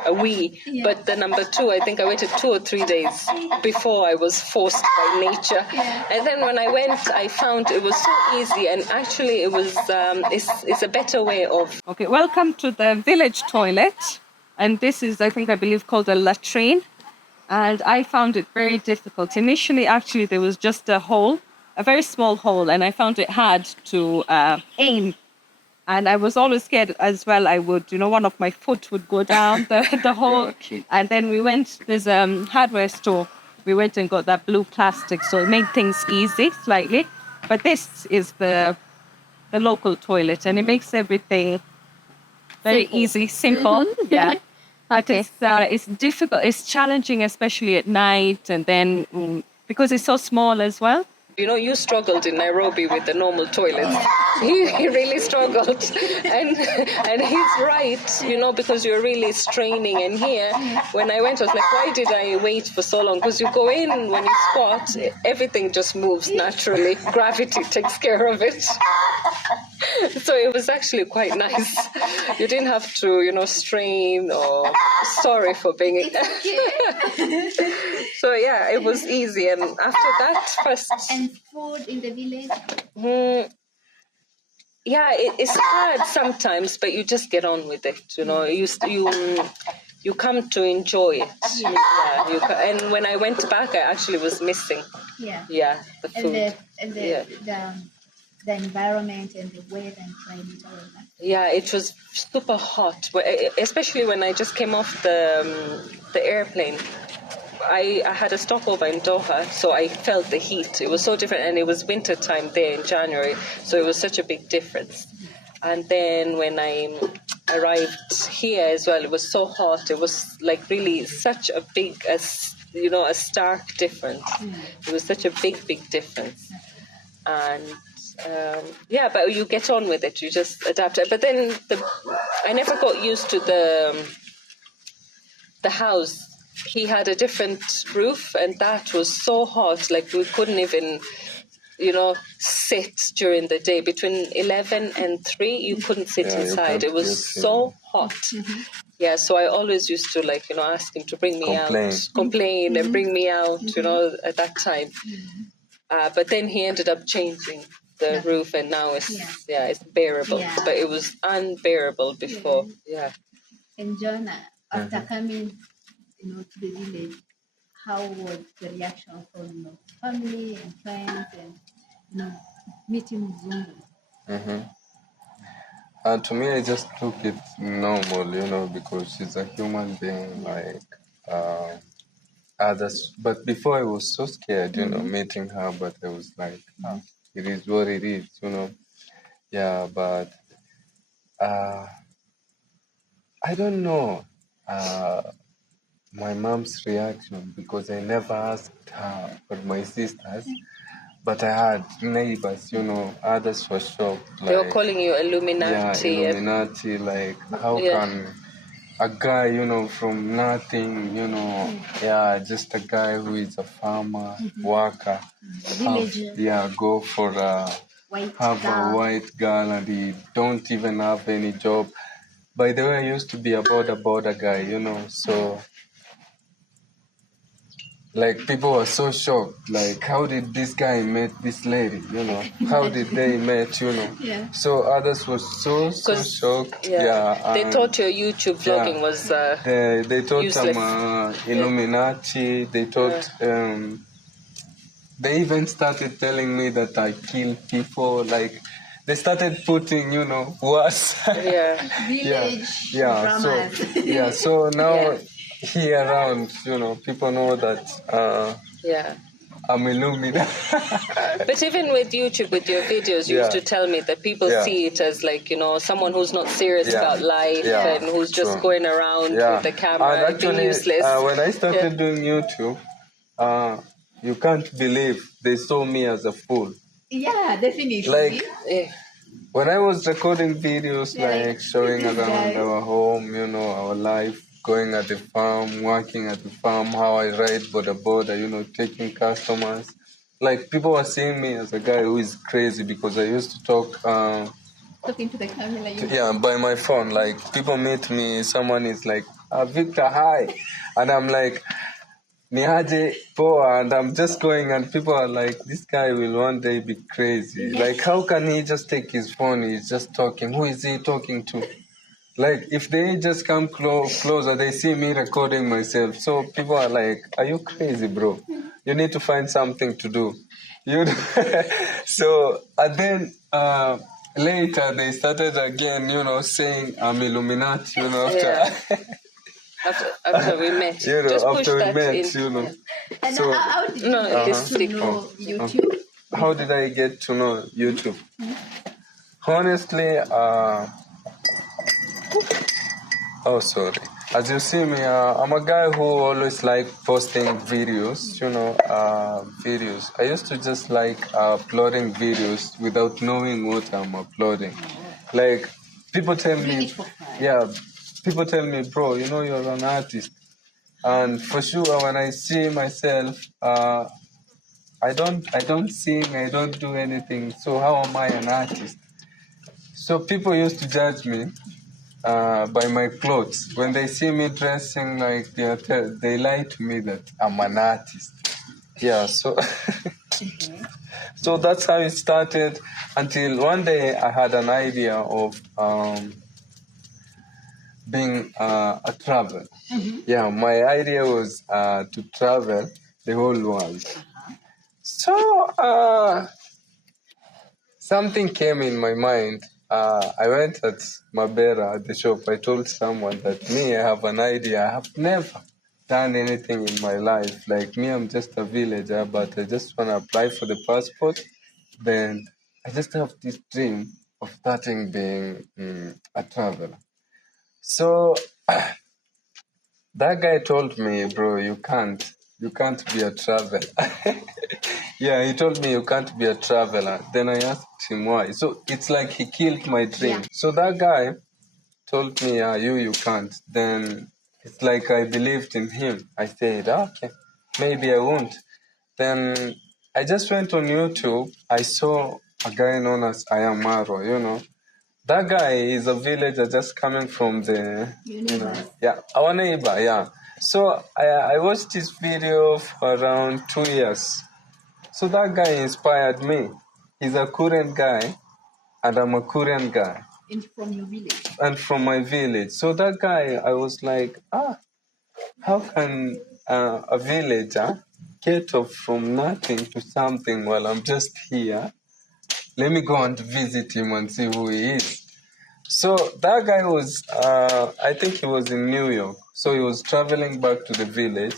a wee. But the number 2, I think I waited 2 or 3 days before I was forced by nature. And then when I went, I found it was so easy, and actually it was, it's a better way of... Okay, welcome to the village toilet. And this is, I believe, called a latrine. And I found it very difficult. Initially, actually, there was just a hole, a very small hole, and I found it hard to aim. And I was always scared as well. I would, one of my foot would go down the hole. And then we went, there's a hardware store. We went and got that blue plastic, so it made things easy slightly. But this is the local toilet, and it makes everything very easy, simple. Yeah. Okay. It's difficult. It's challenging, especially at night, and then because it's so small as well. You struggled in Nairobi with the normal toilets. He really struggled. And he's right, because you're really straining. And here, when I went, I was like, why did I wait for so long? Because you go in, when you squat, everything just moves naturally. Gravity takes care of it. So it was actually quite nice. You didn't have to, strain or sorry for being... So, it was easy. And after that, first... And food in the village? It's hard sometimes, but you just get on with it. You come to enjoy it. And when I went back, I actually was missing. The food. The environment and the weather and climate, all of that. Yeah, it was super hot, especially when I just came off the airplane. I had a stopover in Doha, so I felt the heat. It was so different, and it was winter time there in January, so it was such a big difference. And then when I arrived here as well, it was so hot. It was like really such a big, a stark difference. It was such a big difference. And but you get on with it. You just adapt it. But then I never got used to the house. He had a different roof, and that was so hot. Like we couldn't even sit during the day. Between 11 and 3, you couldn't sit inside. It was so hot. Yeah, so I always used to ask him to bring me complain and bring me out, at that time. But then he ended up changing the roof, and now it's bearable. Yeah. But it was unbearable before. Yeah. And Jonah, after coming, to the village, how was the reaction from family and friends and meeting Mzungu? To me, I just took it normal, because she's a human being like others. But before I was so scared, meeting her, but I was like, it is what it is. Yeah, but I don't know my mom's reaction because I never asked her or my sisters. But I had neighbors, others were shocked. They were calling you Illuminati. Yeah, Illuminati. Like, how can a guy, from nothing, just a guy who is a farmer, worker, go for a white girl, and he don't even have any job. By the way, I used to be a border guy, so like people were so shocked, like how did this guy met this lady, how did they met, Yeah. So others were so shocked. They thought your YouTube vlogging was they thought useless. I'm Illuminati. They thought they even started telling me that I kill people. Like they started putting worse Village dramas. So now here around, people know that I'm Illuminati. But even with YouTube, with your videos, you used to tell me that people see it as like, someone who's not serious about life and who's just going around with the camera and being useless. When I started doing YouTube, you can't believe they saw me as a fool. Yeah, definitely. Like, when I was recording videos, like showing around our home, our life, going at the farm, working at the farm, how I ride border, taking customers. Like, people were seeing me as a guy who is crazy because I used to talk talking to the camera. By my phone. Like, people meet me, someone is like, Victor, hi. And I'm like, Nihaje poa, and I'm just going, and people are like, this guy will one day be crazy. Like, how can he just take his phone? He's just talking. Who is he talking to? Like, if they just come closer, they see me recording myself. So people are like, are you crazy, bro? You need to find something to do. So, and then later they started again, saying I'm Illuminati, after we met. After we met, And so, how did you get to know YouTube? How did I get to know YouTube? Honestly, sorry. As you see me, I'm a guy who always like posting videos, videos. I used to just like uploading videos without knowing what I'm uploading. Like, people tell me, people tell me, bro, you're an artist. And for sure, when I see myself, I don't sing, I don't do anything. So how am I an artist? So people used to judge me by my clothes. When they see me dressing like they lie to me that I'm an artist. Yeah, so so that's how it started until one day I had an idea of being a travel. Yeah, my idea was to travel the whole world. So something came in my mind. I went at Mabera at the shop. I told someone that I have an idea. I have never done anything in my life. Like me, I'm just a villager, but I just want to apply for the passport. Then I just have this dream of starting being a traveler. So that guy told me, bro, you can't be a traveler. Yeah, he told me you can't be a traveler. Then I asked him why. So it's like he killed my dream. So that guy told me, you can't. Then it's like I believed in him. I said, okay, maybe I won't. Then I just went on YouTube. I saw a guy known as Ayamaro, you know. That guy is a villager just coming from the, our neighbor, yeah. So I watched his video for around 2 years. So that guy inspired me. He's a Korean guy, and I'm a Korean guy. And from your village? And from my village. So that guy, I was like, how can a villager get up from nothing to something while I'm just here? Let me go and visit him and see who he is. So that guy was, I think he was in New York. So he was traveling back to the village.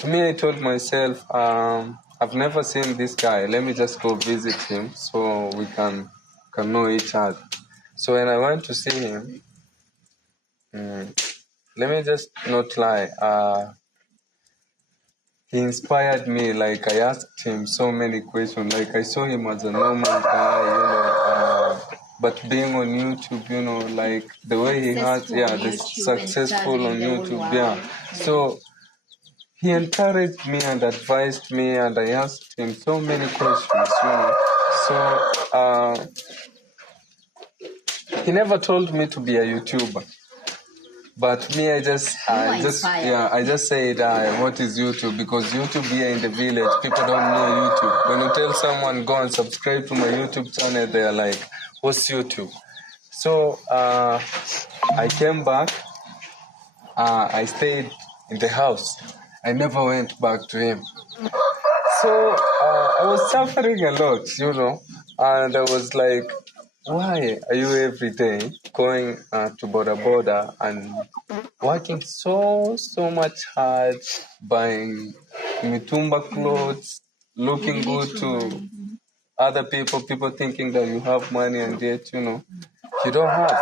To me, I told myself, I've never seen this guy. Let me just go visit him so we can know each other. So when I went to see him, let me just not lie. He inspired me. Like, I asked him so many questions. Like, I saw him as a normal guy, but being on YouTube, like the way he has, the successful on YouTube, So he encouraged me and advised me, and I asked him so many questions, So he never told me to be a YouTuber. But me, I just said, what is YouTube? Because YouTube here in the village, people don't know YouTube. When you tell someone, go and subscribe to my YouTube channel, they're like, what's YouTube? So I came back. I stayed in the house. I never went back to him. So I was suffering a lot, and I was like, why are you every day going to border and working so much hard, buying mitumba clothes, looking good to other people thinking that you have money, and yet, you don't have.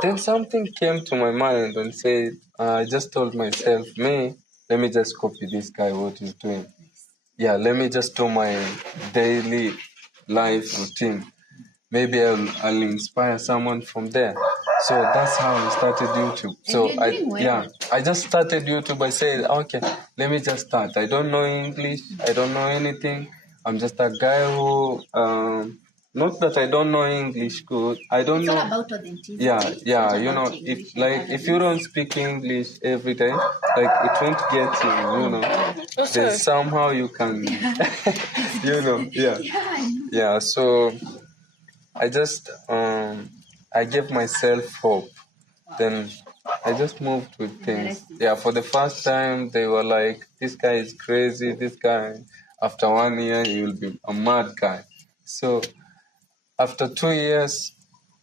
Then something came to my mind and said, I just told myself, let me just copy this guy, what he's doing. Yeah, let me just do my daily life routine. Maybe I'll inspire someone from there. So that's how I started YouTube. So I just started YouTube. I said, okay, let me just start. I don't know English. I don't know anything. I'm just a guy who, not that I don't know English good. I don't know. It's all about authenticity. If you don't speak English every day, like it won't get you, Then somehow you can, So I just, I gave myself hope. Then I just moved with things. Yeah, for the first time, they were like, this guy is crazy. This guy, after 1 year, he will be a mad guy. So after 2 years,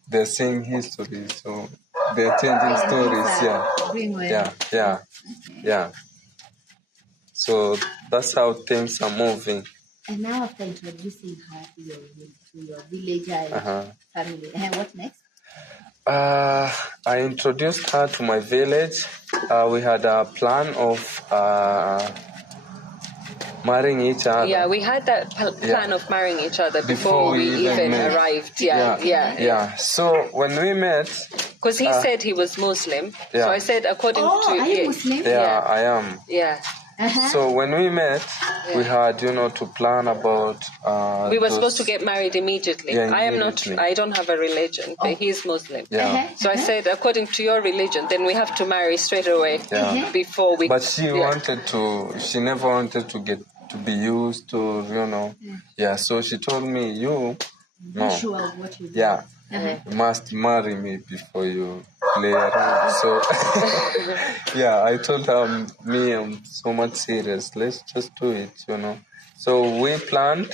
they're seeing history. So they're changing stories. Yeah. So that's how things are moving. And now after introducing her to your villager family, what next? I introduced her to my village. We had a plan of marrying each other. Yeah, we had that plan of marrying each other before we even arrived. Yeah. So when we met, because he said he was Muslim, so I said according to are you Muslim? Yeah, I am. Yeah. So when we met, we had, to plan about. We were supposed to get married immediately. Yeah, I am not. I don't have a religion, but he's Muslim. Yeah. So I said, according to your religion, then we have to marry straight away before we. But she wanted to. She never wanted to get to be used to, Yeah. So she told me, you. No. Sure of what you do. Yeah. You must marry me before you play around. So, I told her, I'm so much serious. Let's just do it, So we planned.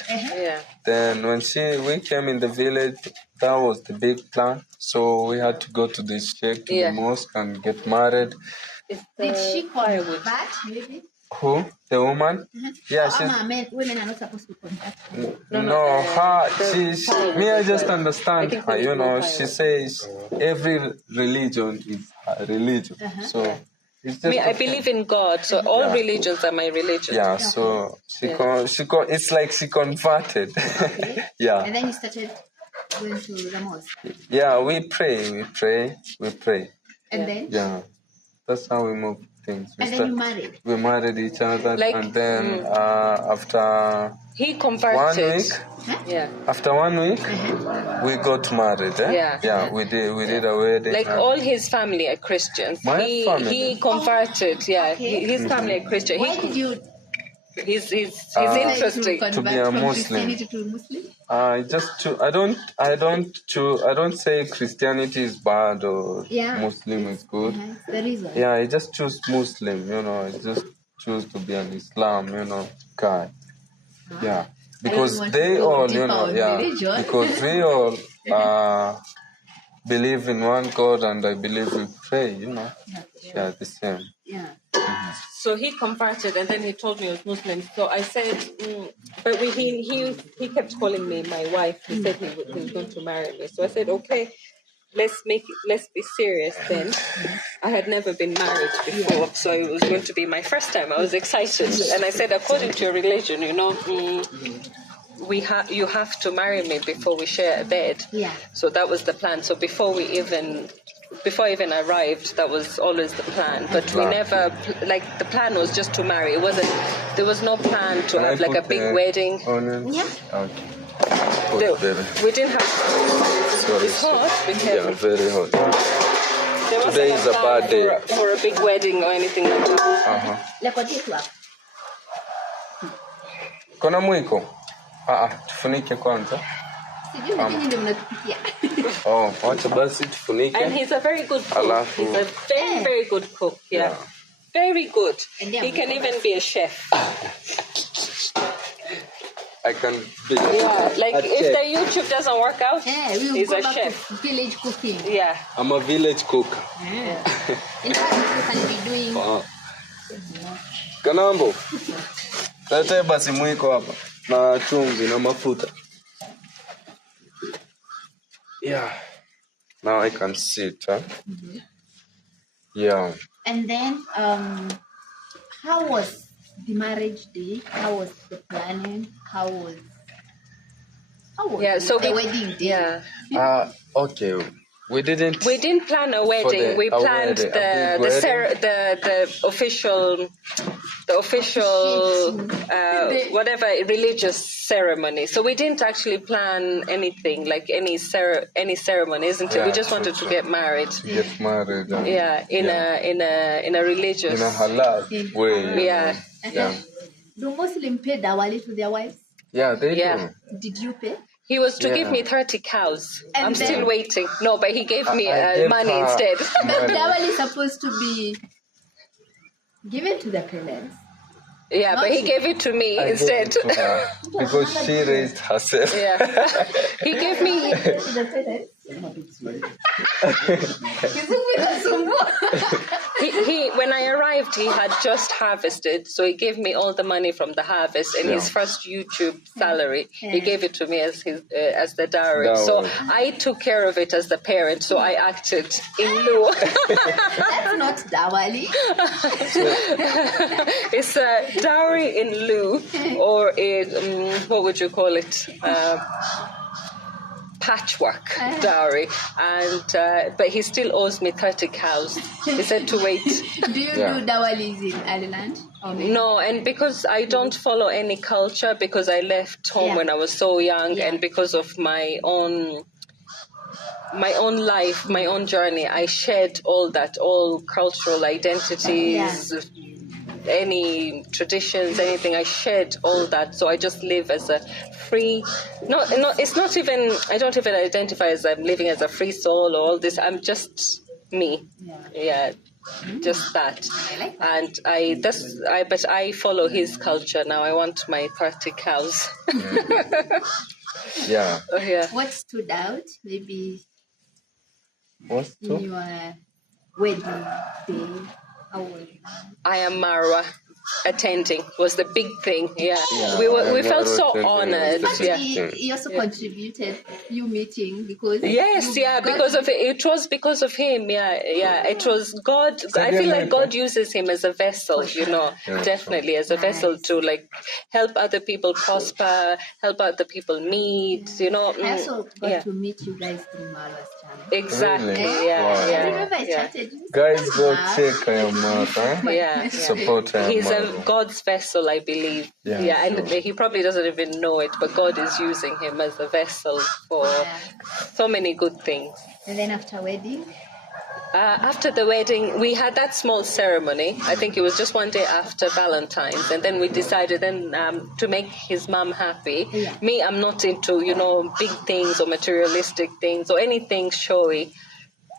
Then when we came in the village, that was the big plan. So we had to go to the sheikh, to the mosque, and get married. Did she convert, maybe? Who? The woman? Yeah, women are not supposed to contact. No, I just understand her. She says every religion is a religion. So it's just I believe in God, so all religions are my religion. Yeah, so it's like she converted. Yeah. And then you started going to the mosque. Yeah, we pray. And then? Yeah, that's how we move. things. And then you married. We married each other, Like, and then after He 1 converted. week, Yeah. after 1 week, we got married. Yeah. We did a wedding. Like all his family are Christians. My he family? he converted. Yeah, Okay. his family are Christian. Why did you He's decide interesting. to To be a convert from Muslim. Christianity to Muslim? I don't say Christianity is bad or Muslim is good. It's the reason. Yeah, I just choose Muslim, I just choose to be an Islam, guy. Yeah. Because want they to go all, deeper on religion. because we all believe in one God, and I believe we pray, Yeah, the same. Yeah. So he converted, and then he told me he was Muslim. So I said, but he kept calling me my wife. He said he was going to marry me. So I said, okay, let's be serious then. I had never been married before, so it was going to be my first time. I was excited, and I said, according to your religion, you have to marry me before we share a bed. Yeah. So that was the plan. So before I even arrived, that was always the plan. But we never, the plan was just to marry. There was no plan to have like a big wedding. Onions? Yeah. Okay. We didn't have. Sorry. It's hot because Yeah, very hot. there wasn't Today is a plan bad day. for a big wedding or anything like that. Lekoje tu hapo. Kuna mwiko? Tufunike kwanza. Sijui na nyinyi ndio mnatupikia. Wacha basi tufunike. And he's a very good cook. Alafu. He's a very, very good cook. Yeah. Very good. And He can even be a chef. I can be If the YouTube doesn't work out, We will he's go a back chef. to village cooking. Yeah. I'm a village cook. In fact, you can be doing. Kanambo. Lete basi mwiko hapa na chumvi na mafuta. Yeah. Now I can sit, huh? Yeah. And then, how was the marriage day? How was the planning? How was the wedding day? Yeah. Okay. We didn't plan a wedding. We planned the official whatever religious ceremony. So we didn't actually plan anything like any ceremony, isn't it? We just wanted to get married. Get married. In a religious. In a halal way. Yeah. Do Muslims pay dawali to their wives? Yeah, they do. Did you pay? He was to give me 30 cows. And I'm still waiting. No, but he gave me I money gave her instead. But dawali is supposed to be given to the parents. Yeah, but he gave it to me instead. Gave it to her because she raised herself. Yeah. He gave me. To the parents. He when I arrived, he had just harvested, so he gave me all the money from the harvest and his first YouTube salary. He gave it to me as the dowry. So I took care of it as the parent. So I acted in lieu. That's not dawali. It's a dowry in lieu, or what would you call it? Patchwork dowry, and but he still owes me 30 cows. He said to wait. Do you do dawalis in Ireland? No, and because I don't follow any culture, because I left home when I was so young, and because of my own life, my own journey, I shed all cultural identities. Any traditions, anything, I shed all that. So I just live as a free. No, it's not even. I don't even identify as I'm living as a free soul or all this. I'm just me. Yeah, just that. And but I follow his culture now. I want my 30 cows. Yeah. Oh, yeah. What stood out? Maybe What's in your wedding day. I am Marwa. attending was the big thing. Yeah, Yeah, we felt Emmanuel so attending honored. was the Yeah. big He also contributed you meeting because Yes, you yeah, got because of it was because of him. Yeah, yeah, it was God. I feel like God uses him as a vessel, you know, Yeah, definitely as a vessel Nice. to like help other people prosper, help other people meet, you know. I also got Yeah, to meet you guys through Marla's channel. exactly. Really? Yeah, Wow. I yeah, remember I yeah. chatted with Guys, go her. check your mother. Yeah, yeah. Support her. He's a mother. God's vessel, I believe. Yeah, Yeah, and sure. he probably doesn't even know it, but God is using him as a vessel for Yeah. so many good things. And then after wedding, After the wedding, we had that small ceremony. I think it was just one day after Valentine's, and then we decided to make his mom happy. Yeah. Me, I'm not into big things or materialistic things or anything showy.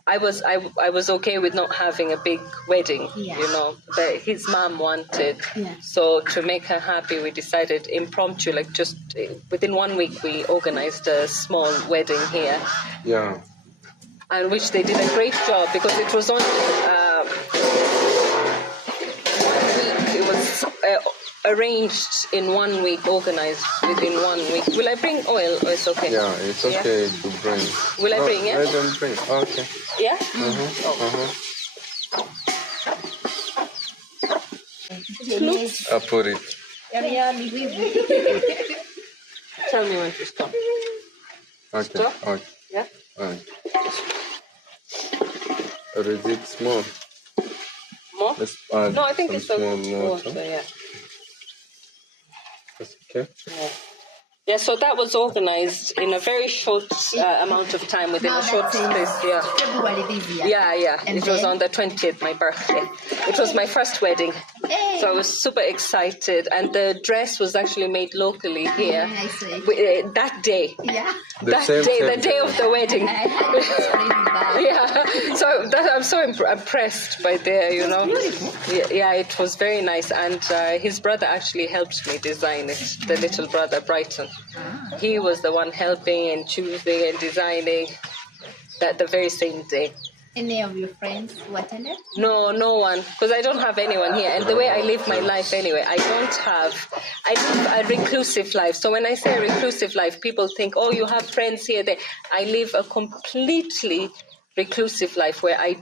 I was okay with not having a big wedding, Yeah. but his mom wanted. Yeah. So to make her happy, we decided impromptu, like just within 1 week, we organized a small wedding here. Yeah. And which they did a great job because it was only 1 week. It was arranged in 1 week, organized within 1 week. Will I bring oil or it's okay? Yeah, it's okay to bring. Will I bring it? Let them bring. Okay. Yeah? I put it. Tell me when to stop. Okay. Stop? Okay. Yeah? Alright. Or is it small? More? Let's add No, I think some it's small okay. water. Yeah. That's okay. Yeah. Yeah, so that was organized in a very short amount of time, within a short space. Yeah. February this year. Yeah. And It was then? on the 20th, my birthday. It was my first wedding. Hey. So I was super excited. And the dress was actually made locally here. I see. That day. Yeah. The That same day, thing. the day of the wedding. I had to explain that. Yeah, so I'm so impressed by there, Beautiful. Yeah, it was very nice, and his brother actually helped me design it. The little brother, Brighton, he was the one helping and choosing and designing that the very same day. Any of your friends who attended? No one, because I don't have anyone here. And the way I live my life anyway, I live a reclusive life. So when I say a reclusive life, people think, oh, you have friends here, there. I live a completely reclusive life where I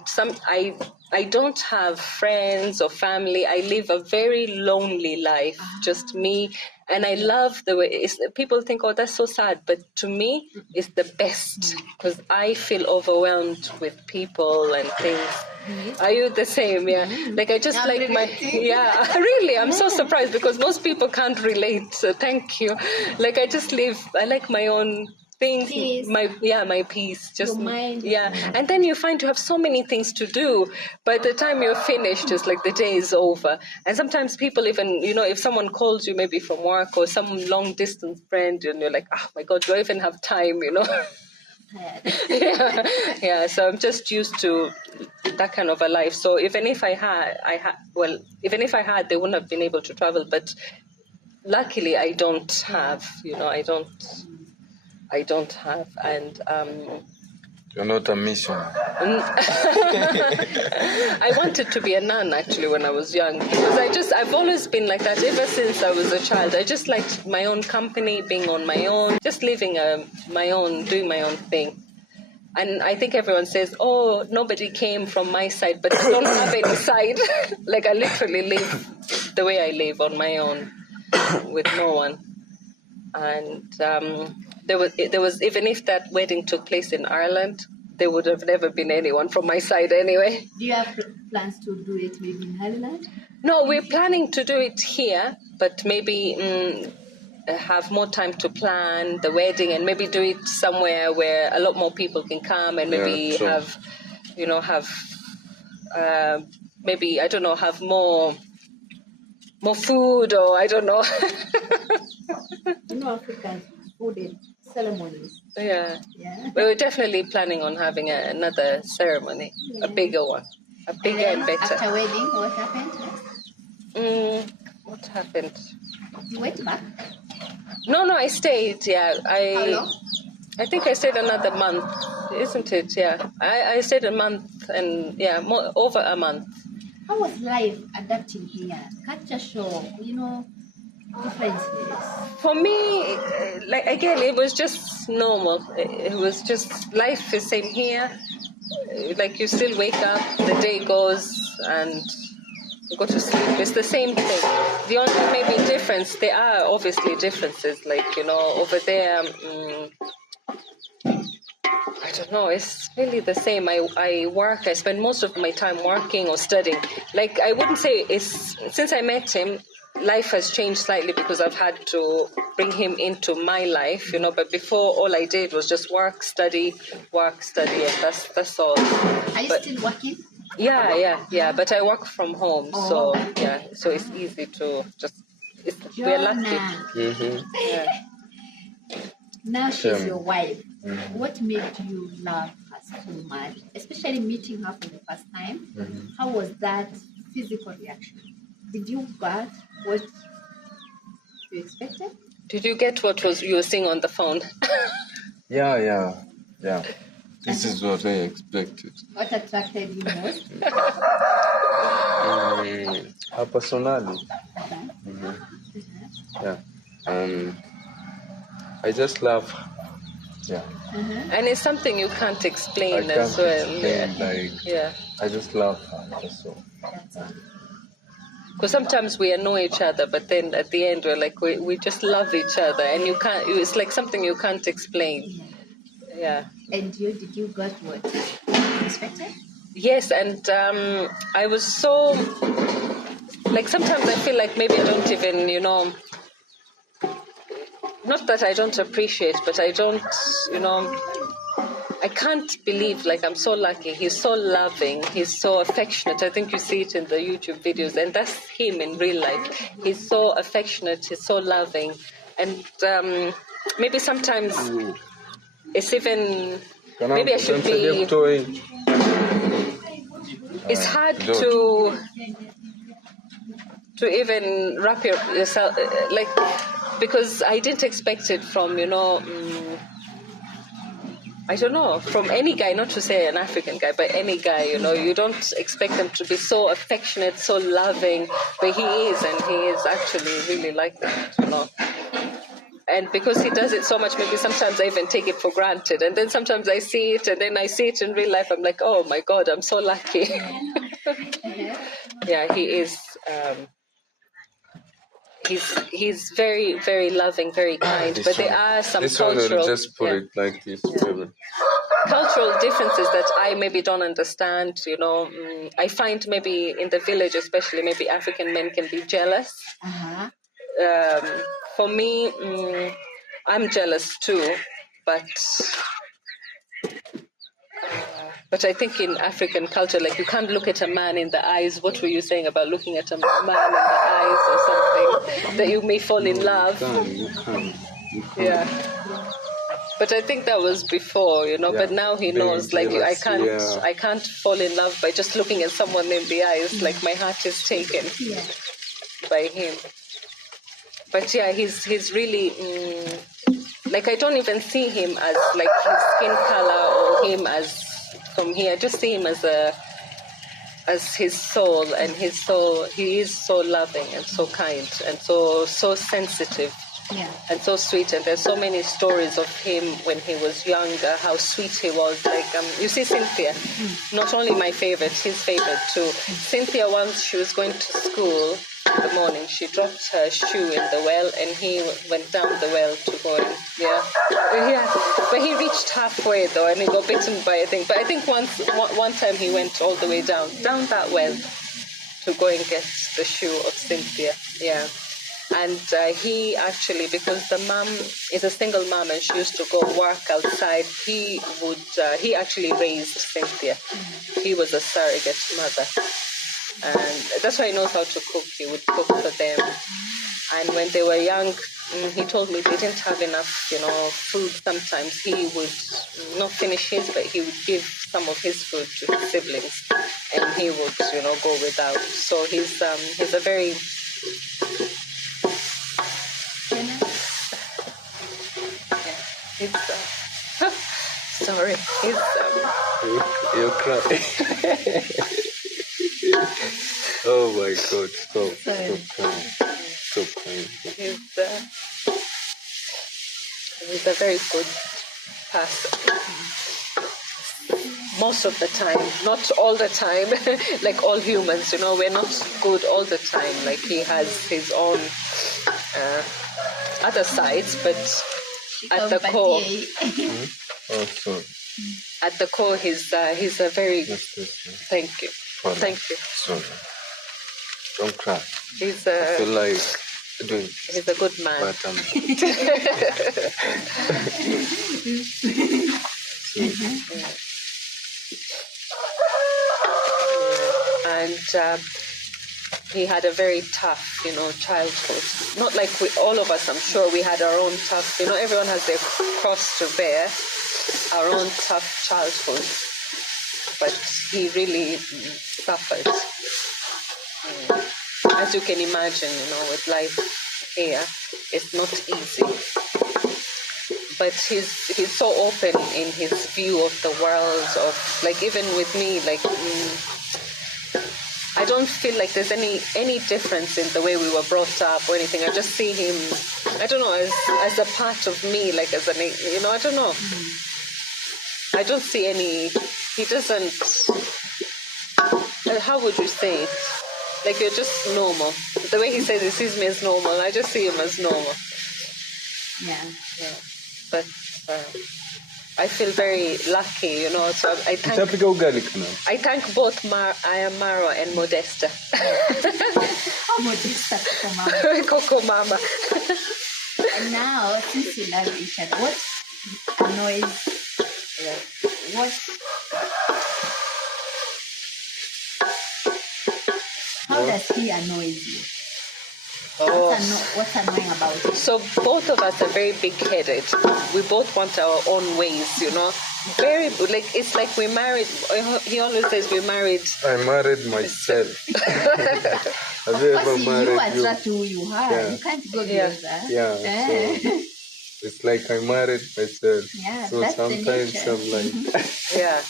don't have friends or family. I live a very lonely life, just me. And I love the way people think, oh, that's so sad. But to me, it's the best because I feel overwhelmed with people and things. Are you the same? Yeah. Like I just like yeah, really, I'm so surprised because most people can't relate. So thank you. Like I just I like my own things, Peace. my peace, just Your mind. yeah. And then you find you have so many things to do. By the time you're finished, it's like the day is over. And sometimes people even, if someone calls you maybe from work or some long distance friend, and you're like, oh my God, do I even have time? Yeah. So I'm just used to that kind of a life. So even if I had, they wouldn't have been able to travel. But luckily, I don't have. I don't have, and You're not a missionary. I wanted to be a nun actually when I was young because I've always been like that ever since I was a child. I just liked my own company, being on my own, just living doing my own thing. And I think everyone says, oh, nobody came from my side, but I don't have any side. Like I literally live the way I live on my own with no one. And there was even if that wedding took place in Ireland, there would have never been anyone from my side anyway. Do you have plans to do it maybe in Ireland? No, we're planning to do it here, but maybe have more time to plan the wedding and maybe do it somewhere where a lot more people can come and maybe have maybe, I don't know, have more food or I don't know. African food and ceremonies. Yeah. Yeah. But we're definitely planning on having another ceremony, a bigger one, a bigger and better. After wedding, what happened next? What happened? You went back? No, I stayed. Yeah, How long? I think I stayed another month, isn't it? Yeah, I stayed a month and over a month. How was life adapting here? Culture shock, differences. For me, like again, it was just normal. It was just life is same here. Like you still wake up, the day goes, and you go to sleep. It's the same thing. The only maybe difference, there are obviously differences. Like over there. I don't know, it's really the same. I work, I spend most of my time working or studying. Like, I wouldn't say since I met him, life has changed slightly because I've had to bring him into my life, but before all I did was just work, study, and that's all. Are you still working? Yeah, but I work from home, so it's easy to just, we're lucky. Yeah. Now she's your wife. What made you love her so much, especially meeting her for the first time? How was that physical reaction? Did you get what you expected? Did you get what you were saying on the phone? Yeah. This is what I expected. What attracted you most? Her personality. Yeah. I just love her. Yeah. And it's something you can't explain I as can't well. explain, I just love her. That's all. Because sometimes we annoy each other, but then at the end we're like, we just love each other, and you can't. It's like something you can't explain. Yeah. And did you get what you expected? Yes, and I was so, like, sometimes I feel like maybe I don't even, not that I don't appreciate, but I don't, I can't believe, like, I'm so lucky. He's so loving. He's so affectionate. I think you see it in the YouTube videos, and that's him in real life. He's so affectionate. He's so loving. And maybe sometimes it's even, maybe I should be, it's hard to even wrap yourself, like, because I didn't expect it from, I don't know, from any guy, not to say an African guy, but any guy, you don't expect them to be so affectionate, so loving, but he is, and he is actually really like that, And because he does it so much, maybe sometimes I even take it for granted. And then sometimes I see it, and then I see it in real life. I'm like, oh my God, I'm so lucky. Yeah, he is. He's very, very loving, very kind. But there are some cultural. Just put it like this. Cultural differences that I maybe don't understand. I find maybe in the village, especially, maybe African men can be jealous. For me, I'm jealous too, but I think in African culture, like, you can't look at a man in the eyes. What were you saying about looking at a man in the eyes or something, that you may fall in love? You can't. Yeah. But I think that was before, but now he knows, like, I can't fall in love by just looking at someone in the eyes. Like, my heart is taken by him. But yeah, he's really, like, I don't even see him as, like, his skin color or him as from here. I just see him as his soul, and he is so loving and so kind and so sensitive. Yeah. And so sweet, and there's so many stories of him when he was younger, how sweet he was. Like, you see Cynthia, not only my favorite, his favorite too. Cynthia, once she was going to school in the morning, she dropped her shoe in the well, and he went down the well to go and, but he reached halfway though, and he got bitten by a thing. But I think one time he went all the way down that well to go and get the shoe of Cynthia. Yeah. And he actually, because the mom is a single mom and she used to go work outside, he actually raised Cynthia. He was a surrogate mother. And that's why he knows how to cook. He would cook for them. And when they were young, he told me they didn't have enough, food sometimes. He would not finish his, but he would give some of his food to his siblings. And he would, go without. So he's a very... sorry. You're crying. Oh my God! Stop! Sorry. Stop crying! Stop crying! He's a very good person. Most of the time, not all the time. Like all humans, we're not good all the time. Like he has his own other sides, but at the core, Oh, sorry. at the core, he's a very. Thank you. Father. Thank you. Sorry. Don't cry. I I feel like doing. he's a good man. But And he had a very tough, childhood. Not like all of us, I'm sure we had our own tough, everyone has their cross to bear, our own tough childhood. But he really suffered. As you can imagine, with life here, it's not easy. But he's so open in his view of the world, of like even with me, like I don't feel like there's any difference in the way we were brought up or anything. I just see him, I don't know, as a part of me, like as an, I don't know. I don't see any, he doesn't, how would you say it? Like you're just normal. The way he says he sees me as normal, I just see him as normal. Yeah. But I feel very lucky, so I thank both Maro and Modesta. How Modesta, Coco Mama. Coco Mama. And now, since you love each other, what annoys, how does he annoy you? What's annoying about it? So both of us are very big-headed. We both want our own ways, Very, like, it's like we married, he always says we married. I married myself. Have you ever married you? Attract who you are. Yeah. You can't go beyond that. Yeah, so it's like I married myself. Yeah, so that's sometimes the I'm like, yeah.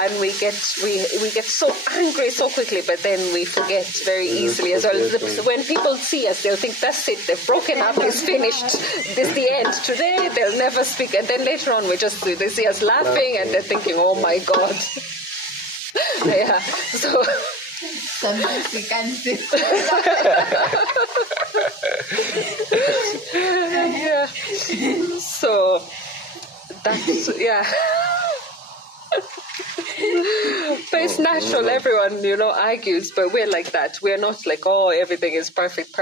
And we get so angry so quickly, but then we forget very easily as well. So when people see us, they'll think that's it. They've broken up. It's finished. This is the end. Today they'll never speak. And then later on, they see us laughing, and they're thinking, "Oh my God." Yeah. So. Sometimes we can't see. Yeah. So that's But it's natural. Everyone, argues, but we're like that. We're not like, oh, everything is perfect.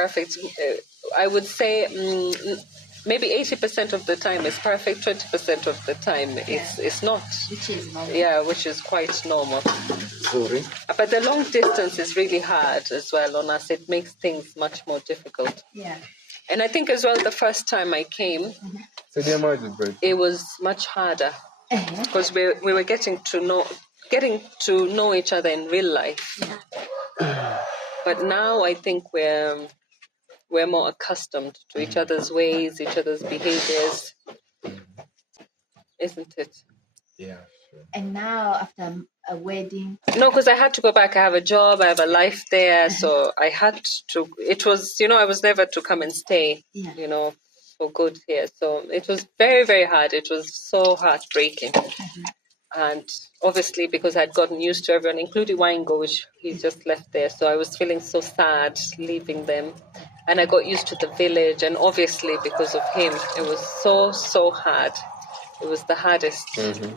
I would say maybe 80% of the time is perfect. 20% of the time it's not. Which is normal. Yeah, which is quite normal. sorry. But the long distance is really hard as well on us. It makes things much more difficult. Yeah. And I think as well the first time I came, it was much harder because we were getting to know each other in real life. Yeah. But now I think we're more accustomed to each other's ways, each other's behaviors, isn't it? Yeah. Sure. And now after a wedding. No, because I had to go back. I have a job. I have a life there, so I had to. It was, I was never to come and stay. Yeah. For good here. So it was very, very hard. It was so heartbreaking. And obviously because I'd gotten used to everyone, including Wango, which he just left there. So I was feeling so sad leaving them. And I got used to the village. And obviously because of him, it was so, so hard. It was the hardest. Mm-hmm.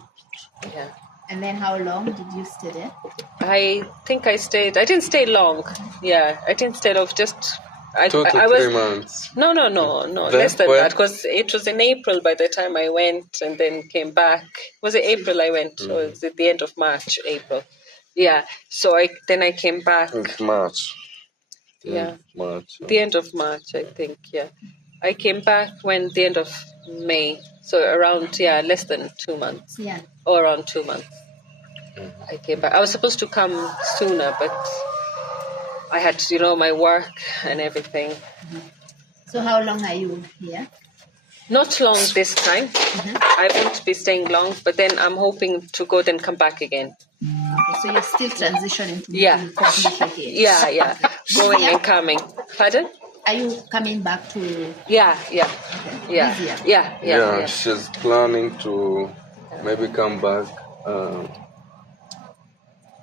Yeah. And then how long did you stay there? I think I didn't stay long. Yeah, I didn't stay long. I was 3 months. No, less than that, because it was in April by the time I went and then came back. Was it April I went, or was it the end of March? April. Yeah. So I came back. It's March. Yeah. March. The end of March, I think. Yeah. I came back the end of May. So around less than 2 months. Yeah. Or around 2 months. I came back. I was supposed to come sooner, but I had, my work and everything. So how long are you here? Not long this time. I won't be staying long, but then I'm hoping to go then come back again. Okay, so you're still transitioning to Yeah. moving completely again. Yeah. Going and coming. Pardon? Are you coming back to Yeah. this year? Yeah. She's planning to maybe come back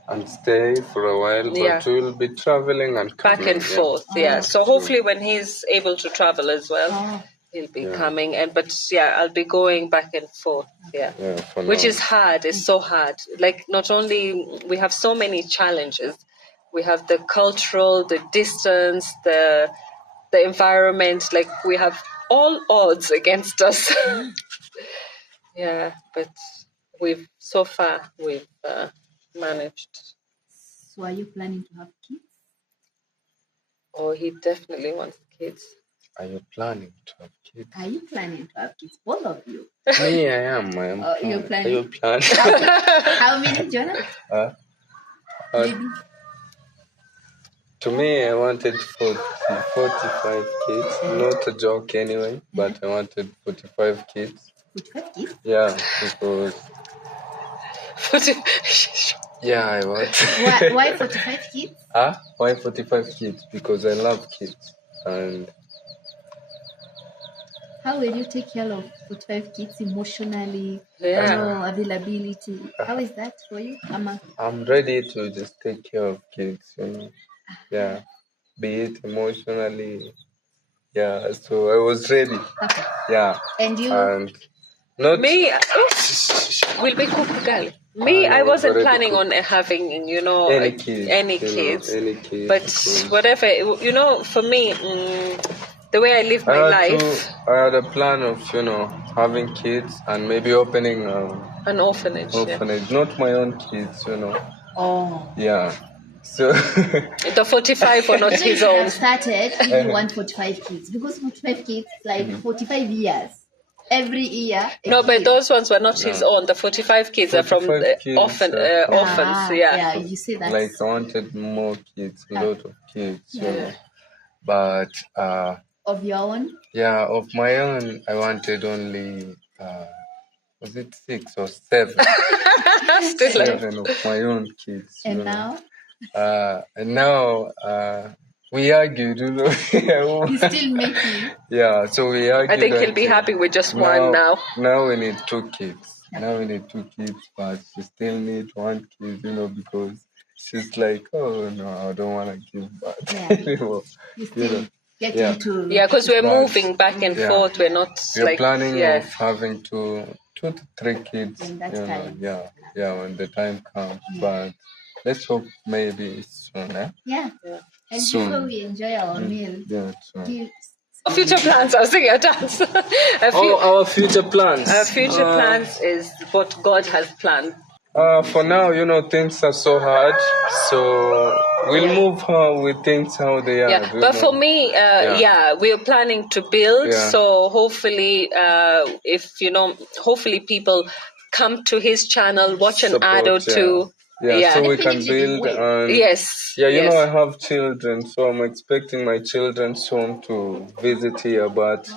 and stay for a while, but we'll be traveling and coming. Back and forth, So hopefully when he's able to travel as well, he'll be coming. But I'll be going back and forth, for which now. is hard. It's so hard. Like, not only we have so many challenges, we have the cultural, the distance, the environment. Like, we have all odds against us. But we've managed. So are you planning to have kids? Oh, he definitely wants kids. Are you planning to have kids? Are you planning to have kids? Both of you? Me, I am. You're planning? Are you planning? How many, Jonah? Maybe. To me, I wanted 45 kids. Not a joke anyway, but I wanted 45 kids. 45 kids? Yeah, because... Yeah, I want. Why 45 kids? Why 45 kids? Because I love kids. And how will you take care of 45 kids emotionally? Availability. How is that for you, Ama? I'm ready to just take care of kids, Yeah. Be it emotionally. Yeah, so I was ready. Okay. Yeah. And you? And not me. Will be cooked, girl. Me, I wasn't planning on having, any kids. But whatever, for me, the way I live my life. I had a plan of, having kids and maybe opening an orphanage. Not my own kids, Oh. Yeah. So the 45 or not his own. Started, you want 45 kids because 45 kids, like 45 years. Every year. No, but those ones were not his own. The 45 kids are from orphans. Yeah, you see that. Like I wanted more kids, a lot of kids, But of your own? Yeah, of my own, I wanted only was it 6 or 7? 7 of my own kids. And now? And now we argued, He's still making. Yeah, so we argued. I think he'll be happy with just one now. Now we need 2 kids. But she still needs 1 kid, because she's like, oh no, I don't want to give birth anymore. You still getting to. Yeah, because we're moving back and forth. We're not we're planning of having 2 to 3 kids. When that time. When the time comes. But let's hope maybe soon. Yeah. And soon. Before we enjoy our meal, future plans. I was thinking of dance. Our future plans. Our future plans is what God has planned. For now, things are so hard. So we'll move with things how they are. Yeah, but for me, we are planning to build. Yeah. So hopefully, hopefully people come to his channel, watch an ad or two. Yeah, so we can build. Yes. Yeah, I have children, so I'm expecting my children soon to visit here. But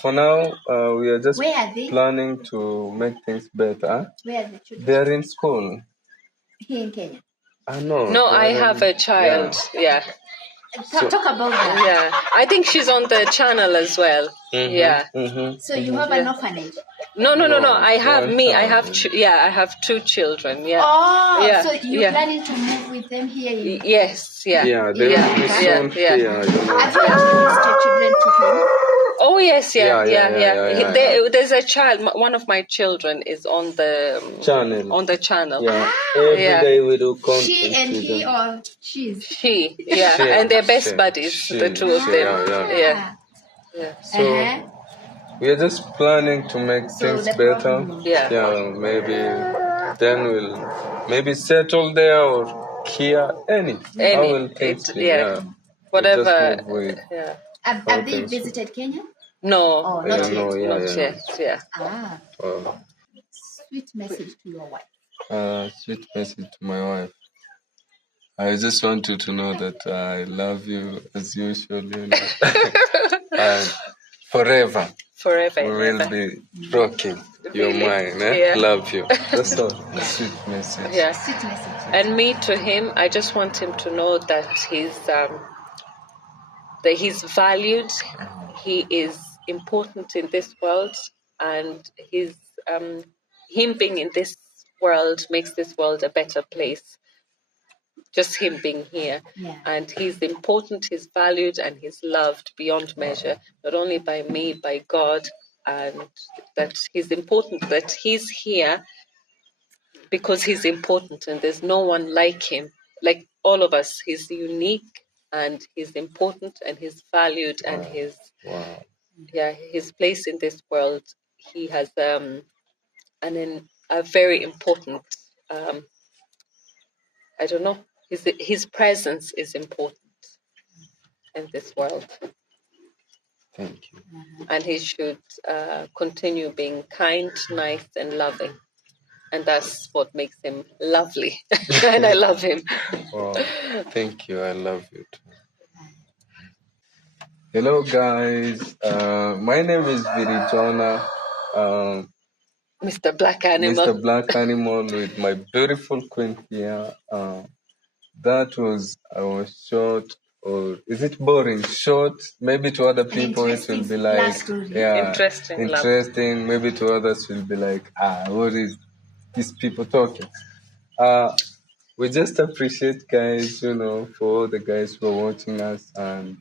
for now, we are just planning to make things better. Where are the children? They're in school. Here in Kenya? No, I have a child. Yeah. Talk about that. Yeah, I think she's on the channel as well. Mm-hmm, yeah. Mm-hmm, so you have an orphanage? No. I have I have 2 children. Yeah. Oh, yeah. So you're planning to move with them here? Yes. Yeah. Yeah. Here. Have you introduced your children to him? Oh yes, yeah. There's a child. One of my children is on the channel. Yeah. Every day we do content. She and he, or she's? She. Yeah. And they're best buddies. The 2 of them. Yeah. So we are just planning to make things better. Yeah. Maybe then we'll settle there or here. Any. Whatever. Yeah. Have they visited Kenya? No. Not yet. Yeah. Sweet message to your wife. Sweet message to my wife. I just want you to know that I love you as usual, and forever. forever We and will ever. be rocking. You're Really? mine, eh? Yeah. Love you. That's all. A sweet message. Yeah. Sweet message. And me to him, I just want him to know that he's valued, he is important in this world, and him being in this world makes this world a better place. Just him being here. Yeah. And he's important, he's valued, and he's loved beyond measure, not only by me, by God, and that he's important, that he's here because he's important and there's no one like him. Like all of us, he's unique and he's important and he's valued and his place in this world, he has a very important I don't know, his presence is important in this world. Thank you. And he should continue being kind, nice, and loving. And that's what makes him lovely. And I love him. Wow. Thank you. I love you too. Hello, guys. My name is Virijona. Mr. Black Animal. Mr. Black Animal with my beautiful queen here. That was our short, or is it boring? Short, maybe to other people it will be like, interesting. Maybe to others will be like, what is these people talking? We just appreciate guys, for all the guys who are watching us, and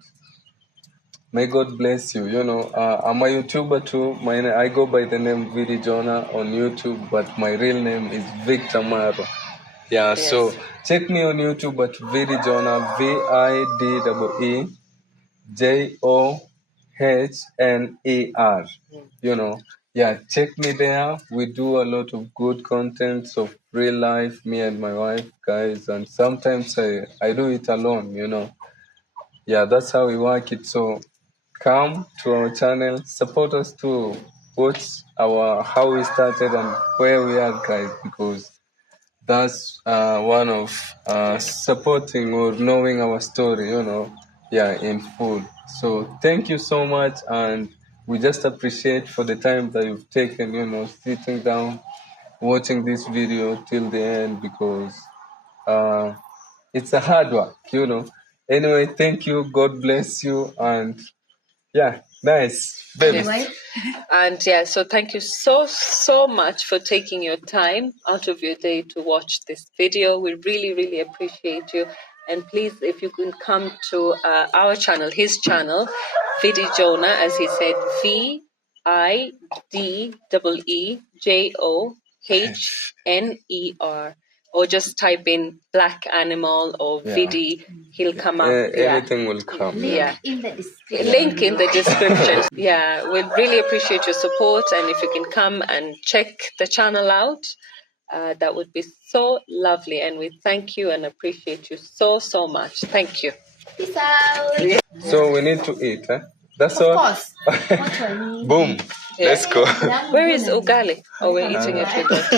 may God bless you. I'm a YouTuber too. I go by the name Vidi Jonah on YouTube, but my real name is Victor Maro. Yeah, yes. So check me on YouTube at Vidi Jonah, VIDEJOHNER. Yeah, check me there. We do a lot of good content of real life, me and my wife, guys, and sometimes I do it alone, Yeah, that's how we work it. So come to our channel, support us to watch how we started and where we are, guys, because that's one of supporting or knowing our story, in full. So thank you so much, and we just appreciate for the time that you've taken, sitting down, watching this video till the end, because it's a hard work, Anyway, thank you. God bless you, and yeah, nice. Baby. Anyway. And so thank you so much for taking your time out of your day to watch this video. We really, really appreciate you. And please, if you can come to our channel, his channel, Vidi Jonah, as he said, VIDEJOHNER. Or just type in Black Animal or Vidi, he'll come up. Everything will come. Link in the description. Link in the description. We'd really appreciate your support, and if you can come and check the channel out, that would be so lovely. And we thank you and appreciate you so much. Thank you. Peace out. Yeah. So we need to eat, huh? That's Of all. course. What Boom. Let's go. Where is ugali? Oh, we're eating it with us.